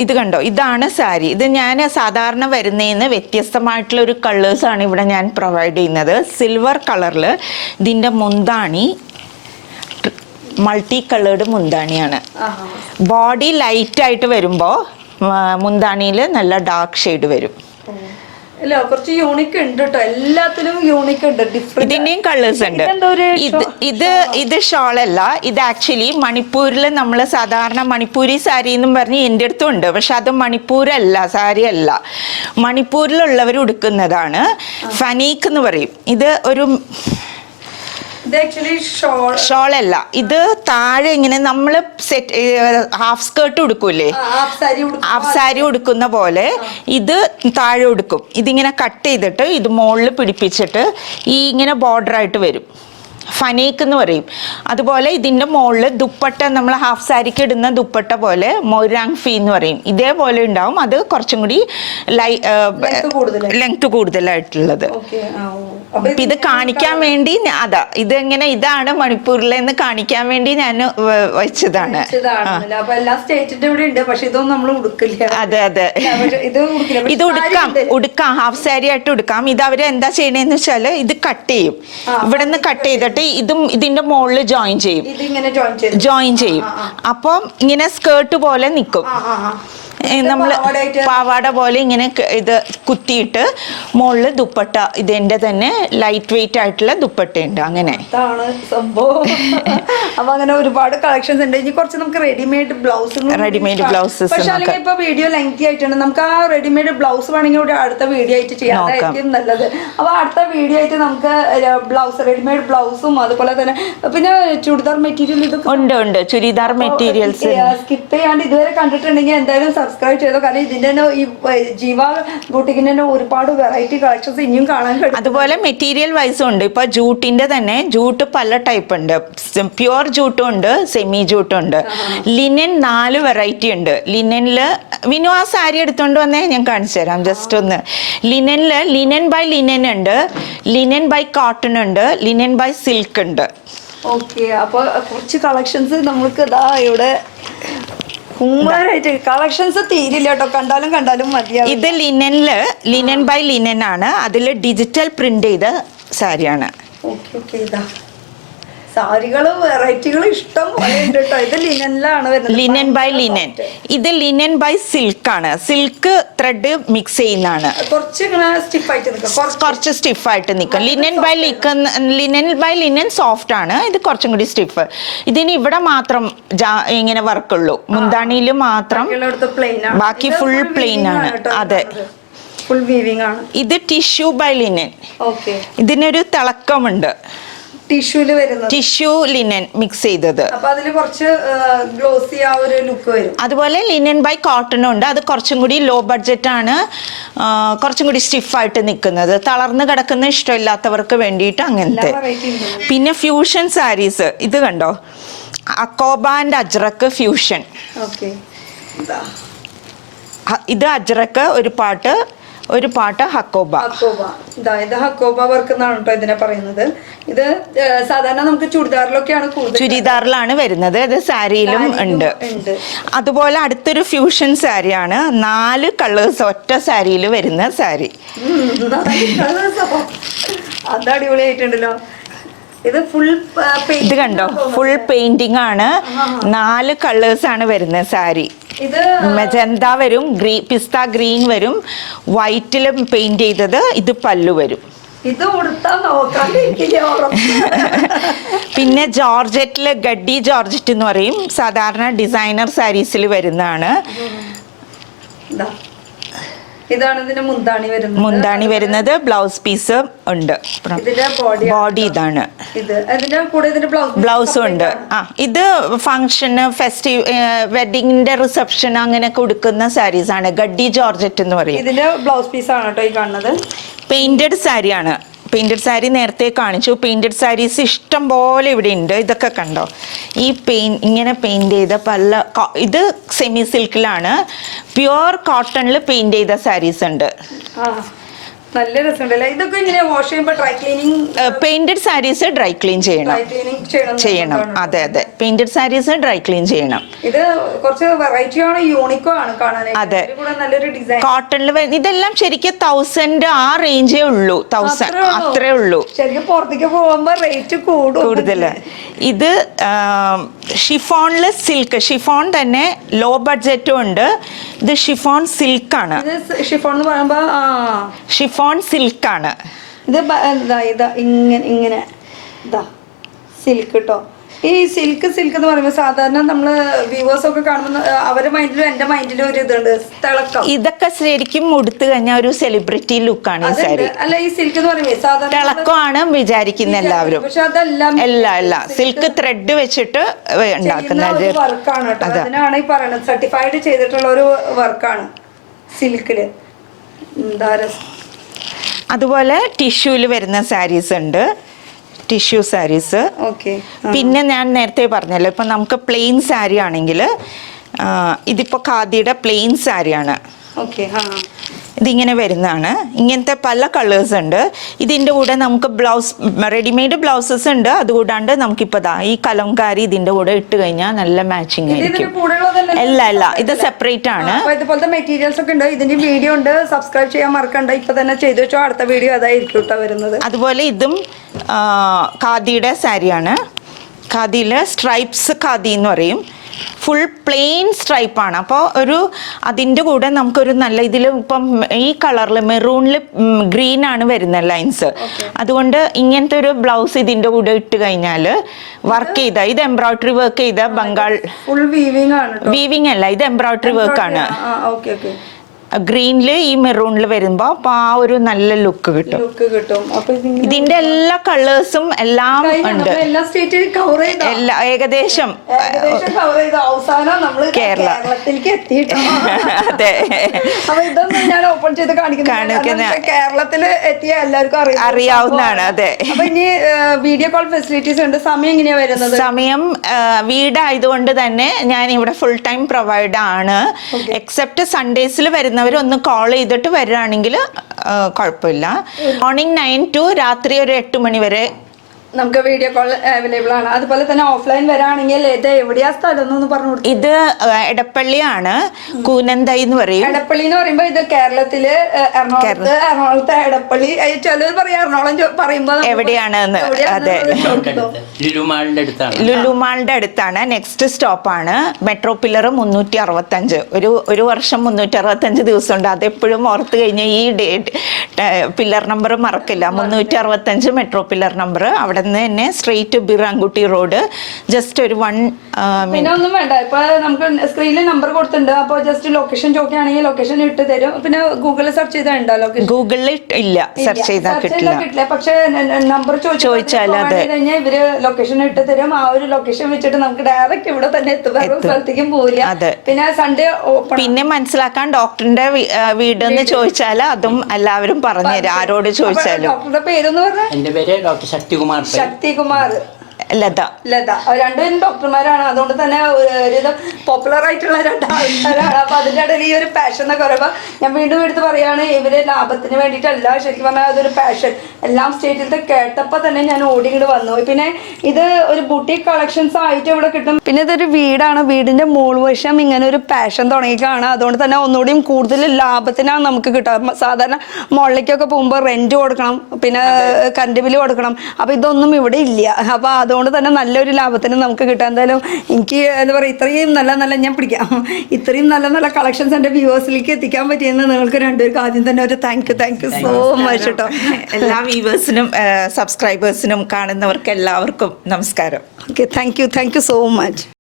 ഇത് കണ്ടോ, ഇതാണ് സാരി. ഇത് ഞാൻ സാധാരണ വരുന്നതിന് വ്യത്യസ്തമായിട്ടുള്ള ഒരു കളേഴ്സാണ് ഇവിടെ ഞാൻ പ്രൊവൈഡ് ചെയ്യുന്നത്. സിൽവർ കളറിൽ ഇതിൻ്റെ മുന്താണി മൾട്ടി കളേർഡ് മുന്താണിയാണ്. ബോഡി ലൈറ്റായിട്ട് വരുമ്പോൾ മുന്താണിയിൽ നല്ല ഡാർക്ക് ഷെയ്ഡ് വരും. കുറച്ച് യൂണിക് ഉണ്ട് കേട്ടോ, എല്ലാത്തിലും യൂണിക് ഉണ്ട്. ഇതിന്റെയും കളേഴ്സ് ഉണ്ട്. ഇത് ഷോളല്ല, ഇത് ആക്ച്വലി മണിപ്പൂരിൽ നമ്മൾ സാധാരണ മണിപ്പൂരി സാരി എന്നും പറഞ്ഞ് എൻ്റെ അടുത്തും ഉണ്ട്. പക്ഷെ അത് മണിപ്പൂരല്ല, സാരി അല്ല, മണിപ്പൂരിലുള്ളവർ ഉടുക്കുന്നതാണ്. ഫനീക്ക് എന്ന് പറയും. ഇത് ഒരു ഷോളല്ല, ഇത് താഴെ ഇങ്ങനെ നമ്മൾ സെറ്റ് ഹാഫ് സ്കേർട്ട് ഉടുക്കൂലേ, ഹാഫ് സാരി ഉടുക്കുന്ന പോലെ ഇത് താഴെ ഉടുക്കും. ഇതിങ്ങനെ കട്ട് ചെയ്തിട്ട് ഇത് മുകളിൽ പിടിപ്പിച്ചിട്ട് ഈ ഇങ്ങനെ ബോർഡർ ആയിട്ട് വരും. ഫനീക്ക് എന്ന് പറയും. അതുപോലെ ഇതിൻ്റെ മുകളിൽ ദുപ്പട്ട, നമ്മൾ ഹാഫ് സാരിക്ക് ഇടുന്ന ദുപ്പട്ട പോലെ മൊരാങ് ഫീ എന്ന് പറയും. ഇതേപോലെ ഉണ്ടാവും. അത് കുറച്ചും കൂടി ലെങ്ത് കൂടുതലായിട്ടുള്ളത്. ഇത് കാണിക്കാൻ വേണ്ടി ഇതാണ് മണിപ്പൂരിലെന്ന് കാണിക്കാൻ വേണ്ടി ഞാൻ വെച്ചതാണ്. അതെ അതെ. ഇത് ഉടുക്കാം, ഹാഫ് സാരി ആയിട്ട് ഉടുക്കാം. ഇത് അവര് എന്താ ചെയ്യണേന്ന് വെച്ചാല് ഇത് കട്ട് ചെയ്യും. ഇവിടെ നിന്ന് കട്ട് ചെയ്തിട്ട് ഇതിന്റെ മുകളിൽ ജോയിൻ ചെയ്യും. അപ്പം ഇങ്ങനെ സ്കേർട്ട് പോലെ നിൽക്കും. നമ്മള് പാവാട പോലെ ഇങ്ങനെ ഇത് കുത്തിയിട്ട് മുകളിൽ ദുപ്പട്ട, ഇതിന്റെ തന്നെ ലൈറ്റ് വെയിറ്റ് ആയിട്ടുള്ള ദുപ്പട്ടയുണ്ട്. അങ്ങനെ സംഭവം. അപ്പൊ അങ്ങനെ ഒരുപാട് കളക്ഷൻസ് ഉണ്ട്. ഇനി കുറച്ച് നമുക്ക് റെഡിമെയ്ഡ് ബ്ലൗസസ്. പക്ഷെ അല്ലെങ്കിൽ ഇപ്പൊ വീഡിയോ ലെങ്തി ആയിട്ടുണ്ട്. നമുക്ക് ആ റെഡിമെയ്ഡ് ബ്ലൗസ് വേണമെങ്കിൽ അടുത്ത വീഡിയോ ആയിട്ട് ചെയ്യാം, അതായിരിക്കും നല്ലത്. അപ്പൊ അടുത്ത വീഡിയോ ആയിട്ട് നമുക്ക് റെഡിമെയ്ഡ് ബ്ലൗസും അതുപോലെ തന്നെ പിന്നെ ചുരിദാർ മെറ്റീരിയൽ ഇതൊക്കെ ഉണ്ട്. ചുരിദാർ മെറ്റീരിയൽസ് സ്കിപ്പ് ചെയ്യാണ്ട് ഇതുവരെ കണ്ടിട്ടുണ്ടെങ്കിൽ എന്തായാലും സബ്സ്ക്രൈബ് ചെയ്തോ. കാരണം ഇതിന്റെ ഈ ജീവ ബൂട്ടിക്കിന്റെ ഒരുപാട് വെറൈറ്റി കളക്ഷൻസ് ഇനിയും കാണാൻ കഴിയും. അതുപോലെ മെറ്റീരിയൽ വൈസും ഉണ്ട്. ഇപ്പൊ ജൂട്ടിന്റെ തന്നെ ജൂട്ട് പല ടൈപ്പ് ഉണ്ട്. പ്യുവർ ജൂട്ടും ഉണ്ട്, സെമി ജൂട്ടും ഉണ്ട്. ലിനൻ 4 വെറൈറ്റി ഉണ്ട്. ലിനനില് വിനു ആ സാരി എടുത്തോണ്ട് വന്നേ, ഞാൻ കാണിച്ചു തരാം ജസ്റ്റ് ഒന്ന്. ലിനനില് ലിനൻ ബൈ ലിനൻ ഉണ്ട്, ലിനൻ ബൈ കോട്ടൺ ഉണ്ട്, ലിനൻ ബൈ സിൽക്ക് ഉണ്ട്. ഓക്കെ, അപ്പൊ കുറച്ച് കളക്ഷൻസ് നമുക്ക് ഇതാ ഇവിടെ കളക്ഷൻസ് തീരില്ല കേട്ടോ. കണ്ടാലും മതിയാവും. ഇത് ലിനൻ ബൈ ലിനൻ ആണ്. അതിൽ ഡിജിറ്റൽ പ്രിന്റ് ചെയ്ത സാരിയാണ്. സാരികള് വെറൈറ്റികൾ ഇഷ്ടം പോലെ ഉണ്ട് കേട്ടോ. ഇത് ലിനനിലാണ് വരുന്നത്. Linen by linen. ഇത് ലിനൻ ബൈ സിൽക്ക് ആണ്. സിൽക്ക് ത്രെഡ് മിക്സ് ചെയ്യുന്നതാണ്. കുറച്ച് സ്റ്റിഫായിട്ട് നിൽക്കും. ലിനൻ ബൈ ലിനൻ സോഫ്റ്റ് ആണ്. ഇത് കുറച്ചും കൂടി സ്റ്റിഫ്. ഇതിന് ഇവിടെ മാത്രം ഇങ്ങനെ വർക്കുള്ളൂ, മുന്താണിയിൽ മാത്രം. ബാക്കി ഫുൾ പ്ലെയിൻ ആണ്. അതെ, ഫുൾ വീവിംഗ് ആണ്. ഇത് ടിഷ്യൂ ബൈ ലിനൻ. ഇതിനൊരു തിളക്കമുണ്ട്. ടിഷ്യൂ ലിനൻ മിക്സ് ചെയ്തത്. അതുപോലെ ലിനൻ ബൈ കോട്ടൺ ഉണ്ട്. അത് കുറച്ചും കൂടി ലോ ബഡ്ജറ്റ് ആണ്, കുറച്ചും കൂടി സ്റ്റിഫായിട്ട് നിൽക്കുന്നത്. തളർന്ന് കിടക്കുന്ന ഇഷ്ടമില്ലാത്തവർക്ക് വേണ്ടിയിട്ട് അങ്ങനത്തെ. പിന്നെ ഫ്യൂഷൻ സാരീസ് ഇത് കണ്ടോ, അക്കോബ ആൻഡ് അജ്രക്ക് ഫ്യൂഷൻ. ഇത് അജ്രക്ക് ഒരു പാട്ട് ഹക്കോബ. ഇത് ഹക്കോബ വർക്ക് എന്നാണ് കേട്ടോ ഇതിനെ പറയുന്നത്. ഇത് സാധാരണ നമുക്ക് ചുരിദാറിലാണ് വരുന്നത്. ഇത് സാരിയിലും ഉണ്ട്. അതുപോലെ അടുത്തൊരു ഫ്യൂഷൻ സാരിയാണ്. 4 കളേഴ്സ് ഒറ്റ സാരിയിൽ വരുന്ന സാരി. അത് അടിപൊളിയായിട്ടുണ്ടല്ലോ. ഇത് ഫുൾ ഇത് കണ്ടോ, ഫുൾ പെയിന്റിംഗ് ആണ്. 4 കളേഴ്സ് ആണ് വരുന്നത് സാരി. ഇത് മെജന്ത വരും, പിസ്ത ഗ്രീൻ വരും, വൈറ്റിലും പെയിന്റ് ചെയ്തത്. ഇത് പല്ലു വരും. ഇത് കൊടുത്താൽ നോക്കാണ്ടിരിക്കില്ല പിന്നെ ജോർജറ്റില് ഗഡ്ഡി ജോർജറ്റ് എന്ന് പറയും, സാധാരണ ഡിസൈനർ സാരീസിൽ വരുന്നതാണ്. ഇതാണ് ഇതിന്റെ മുന്താണി വരുന്നത്. ബ്ലൗസ് പീസ് ഉണ്ട്. ബോഡി ഇതാണ്. ബ്ലൗസും ഉണ്ട്. ഇത് ഫംഗ്ഷന്, ഫെസ്റ്റീവ്, വെഡിങ്ങിന്റെ റിസപ്ഷൻ അങ്ങനെയൊക്കെ ഉടുക്കുന്ന സാരീസ് ആണ്. ഗഡ്ഡി ജോർജറ്റ് എന്ന് പറയും. ഇതിന്റെ ബ്ലൗസ് പീസ് ആണ് കേട്ടോ ഈ കാണുന്നത്. പെയിന്റഡ് സാരിയാണ്. പെയിന്റഡ് സാരി നേരത്തെ കാണിച്ചു. പെയിന്റഡ് സാരീസ് ഇഷ്ടം പോലെ ഇവിടെ ഉണ്ട്. ഇതൊക്കെ കണ്ടോ, ഈ ഇങ്ങനെ പെയിന്റ് ചെയ്ത ഇത് സെമി സിൽക്കിലാണ്. പ്യുവർ കോട്ടണിൽ പെയിന്റ് ചെയ്ത സാരീസ് ഉണ്ട്. നല്ല രസമുണ്ടല്ലേ. ഇതൊക്കെ ഇങ്ങനെ വാഷ് ചെയ്യുമ്പോൾ dry cleaning, painted saris dry clean ചെയ്യണം. അതെ അതെ, പെയിന്റഡ് സാരീസ് ഡ്രൈ ക്ലീൻ ചെയ്യണം. ഇത് കുറച്ച് വെറൈറ്റി ആണ്, യൂണിക്കോ ആണ് കാണാനായിട്ട്. അതെ, നല്ലൊരു ഡിസൈൻ. കോട്ടണിൽ ഇതെല്ലാം ശരിക്കും 1000 ആ റേഞ്ചേ ഉള്ളൂ. 1000 അത്രേ ഉള്ളൂ. ശരിക്കും പുറത്തേക്ക് പോകുമ്പോ റേറ്റ് കൂടുതൽ. ഇത് ഷിഫോണില് സിൽക്ക്, ഷിഫോൺ തന്നെ ലോ ബഡ്ജറ്റും ഉണ്ട്. ഇത് ഷിഫോൺ സിൽക്കാണ്. ഷിഫോൺ എന്ന് പറയുമ്പോ ഷിഫോൺ സിൽക്കാണ്. ഇത് ഇതാ ഇങ്ങനെ ഇതാ സിൽക്ക് കേട്ടോ. ഈ സിൽക്ക് എന്ന് പറയുമ്പോൾ സാധാരണ നമ്മള് വ്യൂവേഴ്സ് ഒക്കെ കാണുമ്പോൾ അവരുടെ മൈൻഡിലും എന്റെ മൈൻഡിലും ഒരു ഇതുണ്ട്, തിളക്കം. ഇതൊക്കെ ശരിക്കും ഉടുത്തു കഴിഞ്ഞാൽ ഒരു സെലിബ്രിറ്റി ലുക്കാണ് ഈ സാരി. അല്ല, ഈ സിൽക്ക് എന്ന് പറയുമ്പോൾ സാധാരണ തിളക്കമാണ് വിചാരിക്കുന്ന എല്ലാവരും. പക്ഷെ അതെല്ലാം അല്ല, സിൽക്ക് ത്രെഡ് വെച്ചിട്ട് ഉണ്ടാക്കുന്ന വർക്കാണ് കേട്ടോ. അതിനാണ് ഈ പറയുന്നത്, സർട്ടിഫൈഡ് ചെയ്തിട്ടുള്ള ഒരു വർക്കാണ് സിൽക്കില്. എന്താ രസം. അതുപോലെ ടിഷ്യൂല് വരുന്ന സാരീസ് ഉണ്ട്, ടിഷ്യൂ സാരീസ്. പിന്നെ ഞാൻ നേരത്തെ പറഞ്ഞല്ലോ, ഇപ്പം നമുക്ക് പ്ലെയിൻ സാരി ആണെങ്കിൽ ഇതിപ്പോൾ ഖാദിയുടെ പ്ലെയിൻ സാരിയാണ്. ഇതിങ്ങനെ വരുന്നതാണ്. ഇങ്ങനത്തെ പല കളേഴ്സ് ഉണ്ട്. ഇതിൻ്റെ കൂടെ നമുക്ക് ബ്ലൗസ്, റെഡിമെയ്ഡ് ബ്ലൗസസ് ഉണ്ട്. അതുകൂടാണ്ട് നമുക്കിപ്പോൾ ഈ കലംകാരി ഇതിൻ്റെ കൂടെ ഇട്ട് കഴിഞ്ഞാൽ നല്ല മാച്ചിങ് ആയിരിക്കും. അല്ല, ഇത് സെപ്പറേറ്റ് ആണ്. ഇതുപോലത്തെ മെറ്റീരിയൽസ് ഒക്കെ ഉണ്ട്. ഇതിന്റെ വീഡിയോ ഉണ്ട്, സബ്സ്ക്രൈബ് ചെയ്യാൻ മറക്കണ്ട. ഇപ്പൊ തന്നെ ചെയ്തു വെച്ചോ, അടുത്ത വീഡിയോ അതായിരിക്കും കേട്ടോ വരുന്നത്. അതുപോലെ ഇതും ഖാദിയുടെ സാരിയാണ്. ഖാദിയിൽ സ്ട്രൈപ്സ് ഖാദി എന്ന് പറയും. ഫുൾ പ്ലെയിൻ സ്ട്രൈപ്പാണ്. അപ്പോൾ അതിൻ്റെ കൂടെ നമുക്കൊരു നല്ല ഇതിൽ ഇപ്പം ഈ കളറിൽ മെറൂണിൽ ഗ്രീനാണ് വരുന്ന ലൈൻസ്. അതുകൊണ്ട് ഇങ്ങനത്തെ ഒരു ബ്ലൗസ് ഇതിൻ്റെ കൂടെ ഇട്ട് കഴിഞ്ഞാൽ വർക്ക് ചെയ്ത, ഇത് എംബ്രോയിഡറി വർക്ക് ചെയ്ത ബംഗാൾ ഫുൾ വീവിങ് അല്ല, ഇത് എംബ്രോയിഡറി വർക്കാണ്. ഗ്രീനില് ഈ മെറൂണിൽ വരുമ്പോ അപ്പൊ ആ ഒരു നല്ല ലുക്ക് കിട്ടും. ഇതിന്റെ എല്ലാ കളേഴ്സും എല്ലാം ഉണ്ട്. എല്ലാ ഏകദേശം കേരളത്തിലേക്ക് എത്തിയിട്ട് അതെ, ഇതൊന്നും ഞാൻ ഓപ്പൺ ചെയ്ത് കാണിക്കുന്ന കേരളത്തില് എത്തിയ എല്ലാവർക്കും അറിയാവുന്നതാണ്. അതെ. അപ്പൊ ഇനി വീഡിയോ കോൾ ഫെസിലിറ്റീസ് ഉണ്ട്. സമയം എങ്ങനെയാ വരുന്നത്? സമയം വീടായതുകൊണ്ട് തന്നെ ഞാൻ ഇവിടെ ഫുൾ ടൈം പ്രൊവൈഡ് ആണ്. എക്സെപ്റ്റ് സൺഡേസിൽ വരുന്നവർ ഒന്ന് കോൾ ചെയ്തിട്ട് വരികയാണെങ്കിൽ കുഴപ്പമില്ല. മോർണിംഗ് 9 to രാത്രി ഒരു 8 മണി വരെ നമുക്ക് വീഡിയോ കോൾ അവൈലബിൾ ആണ്. അതുപോലെ തന്നെ ഓഫ്ലൈൻ വരാണെങ്കിൽ ഇത് എവിടെയാ സ്ഥലം എന്നൊന്ന് പറഞ്ഞു കൊടുത്തു. ഇത് എടപ്പള്ളിയാണ്, കൂനന്തൈ എന്ന് പറയും. എടപ്പള്ളി എന്ന് പറയുമ്പോ ഇത് കേരളത്തില് എറണാകുളത്തെ എടപ്പള്ളി. ചിലർ പറയാം എറണാകുളം പറയുമ്പോ എവിടെയാണെന്ന്. അതെ, ലുലുമാളിന്റെ അടുത്താണ്. നെക്സ്റ്റ് സ്റ്റോപ്പാണ് മെട്രോ പില്ലർ 365. ഒരു വർഷം 365 ദിവസം ഉണ്ട്. അതെപ്പോഴും ഓർത്ത് കഴിഞ്ഞാൽ ഈ പില്ലർ നമ്പർ മറക്കില്ല. 365 മെട്രോ പില്ലർ നമ്പർ. അവിടെ നിന്ന് തന്നെ സ്ട്രെയിറ്റ് ബിറാങ്കുട്ടി റോഡ്. ജസ്റ്റ് ഒരു 1 പിന്നെ ഒന്നും വേണ്ട. ഇപ്പൊ നമുക്ക് സ്ക്രീനിൽ നമ്പർ കൊടുത്തിട്ടുണ്ട്. അപ്പൊ ജസ്റ്റ് ലൊക്കേഷൻ ചോദിക്കുകയാണെങ്കിൽ ലൊക്കേഷൻ ഇട്ട് തരും. പിന്നെ ഗൂഗിളിൽ സെർച്ച് ചെയ്താൽ ലൊക്കേഷൻ ഗൂഗിളിൽ ഇല്ല, സെർച്ച് ചെയ്താൽ കിട്ടില്ല. പക്ഷെ നമ്പർ ചോദിച്ചാൽ കഴിഞ്ഞാൽ ഇവര് ലൊക്കേഷൻ ഇട്ട് തരും. ആ ഒരു ലൊക്കേഷൻ വെച്ചിട്ട് നമുക്ക് ഡയറക്റ്റ് ഇവിടെ തന്നെ എത്തും, വേറെ സ്ഥലത്തേക്കും പോവില്ല. പിന്നെ സൺഡേ ഓപ്പൺ. പിന്നെ മനസ്സിലാക്കാൻ ഡോക്ടറിന്റെ വീട് എന്ന് ചോദിച്ചാൽ അതും എല്ലാവരും പറഞ്ഞുതരാം, ആരോട് ചോദിച്ചാലും. ഡോക്ടറുടെ പേരെന്ന് പറഞ്ഞാൽ എന്റെ പേര് ഡോക്ടർ ശക്തികുമാർ. ലത. രണ്ടുപേരും ഡോക്ടർമാരാണ്. അതുകൊണ്ട് തന്നെ ഒരുവിധം പോപ്പുലർ ആയിട്ടുള്ള രണ്ട് ആൾക്കാരാണ്. അപ്പൊ അതിന്റെ ഇടയിൽ ഈ ഒരു പാഷൻ എന്നൊക്കെ പറയുമ്പോൾ ഞാൻ വീണ്ടും എടുത്ത് പറയാണ്, ഇവര് ലാഭത്തിന് വേണ്ടിയിട്ടല്ല, ശരിക്കും പറഞ്ഞാൽ അതൊരു പാഷൻ. എല്ലാം സ്റ്റേറ്റിലത്തെ കേട്ടപ്പോൾ തന്നെ ഞാൻ ഓടി ഇങ്ങോട്ട് വന്നു. പിന്നെ ഇത് ഒരു ബുട്ടീക് കളക്ഷൻസ് ആയിട്ട് ഇവിടെ കിട്ടും. പിന്നെ ഇതൊരു വീടാണ്, വീടിന്റെ മോൾ വശം ഇങ്ങനെ ഒരു പാഷൻ തുടങ്ങിക്കാണ്. അതുകൊണ്ട് തന്നെ ഒന്നുകൂടിയും കൂടുതൽ ലാഭത്തിനാണ് നമുക്ക് കിട്ടുക. സാധാരണ മോളിലേക്കൊക്കെ പോകുമ്പോൾ റെന്റ് കൊടുക്കണം, പിന്നെ കറണ്ട് ബില്ല് കൊടുക്കണം. അപ്പൊ ഇതൊന്നും ഇവിടെ ഇല്ല. അപ്പൊ അതുകൊണ്ട് തന്നെ നല്ലൊരു ലാഭത്തിന് നമുക്ക് കിട്ടാം. എന്തായാലും എനിക്ക് എന്താ പറയുക, ഇത്രയും നല്ല ഞാൻ പിടിക്കാം, ഇത്രയും നല്ല കളക്ഷൻസ് എൻ്റെ വ്യൂവേഴ്സിലേക്ക് എത്തിക്കാൻ പറ്റിയെന്ന് നിങ്ങൾക്ക് രണ്ടുപേർക്ക് ആദ്യം തന്നെ ഒരു താങ്ക് യു സോ മച്ച് കേട്ടോ. എല്ലാ വ്യൂവേഴ്സിനും സബ്സ്ക്രൈബേഴ്സിനും കാണുന്നവർക്ക് എല്ലാവർക്കും നമസ്കാരം. Okay, thank you so much.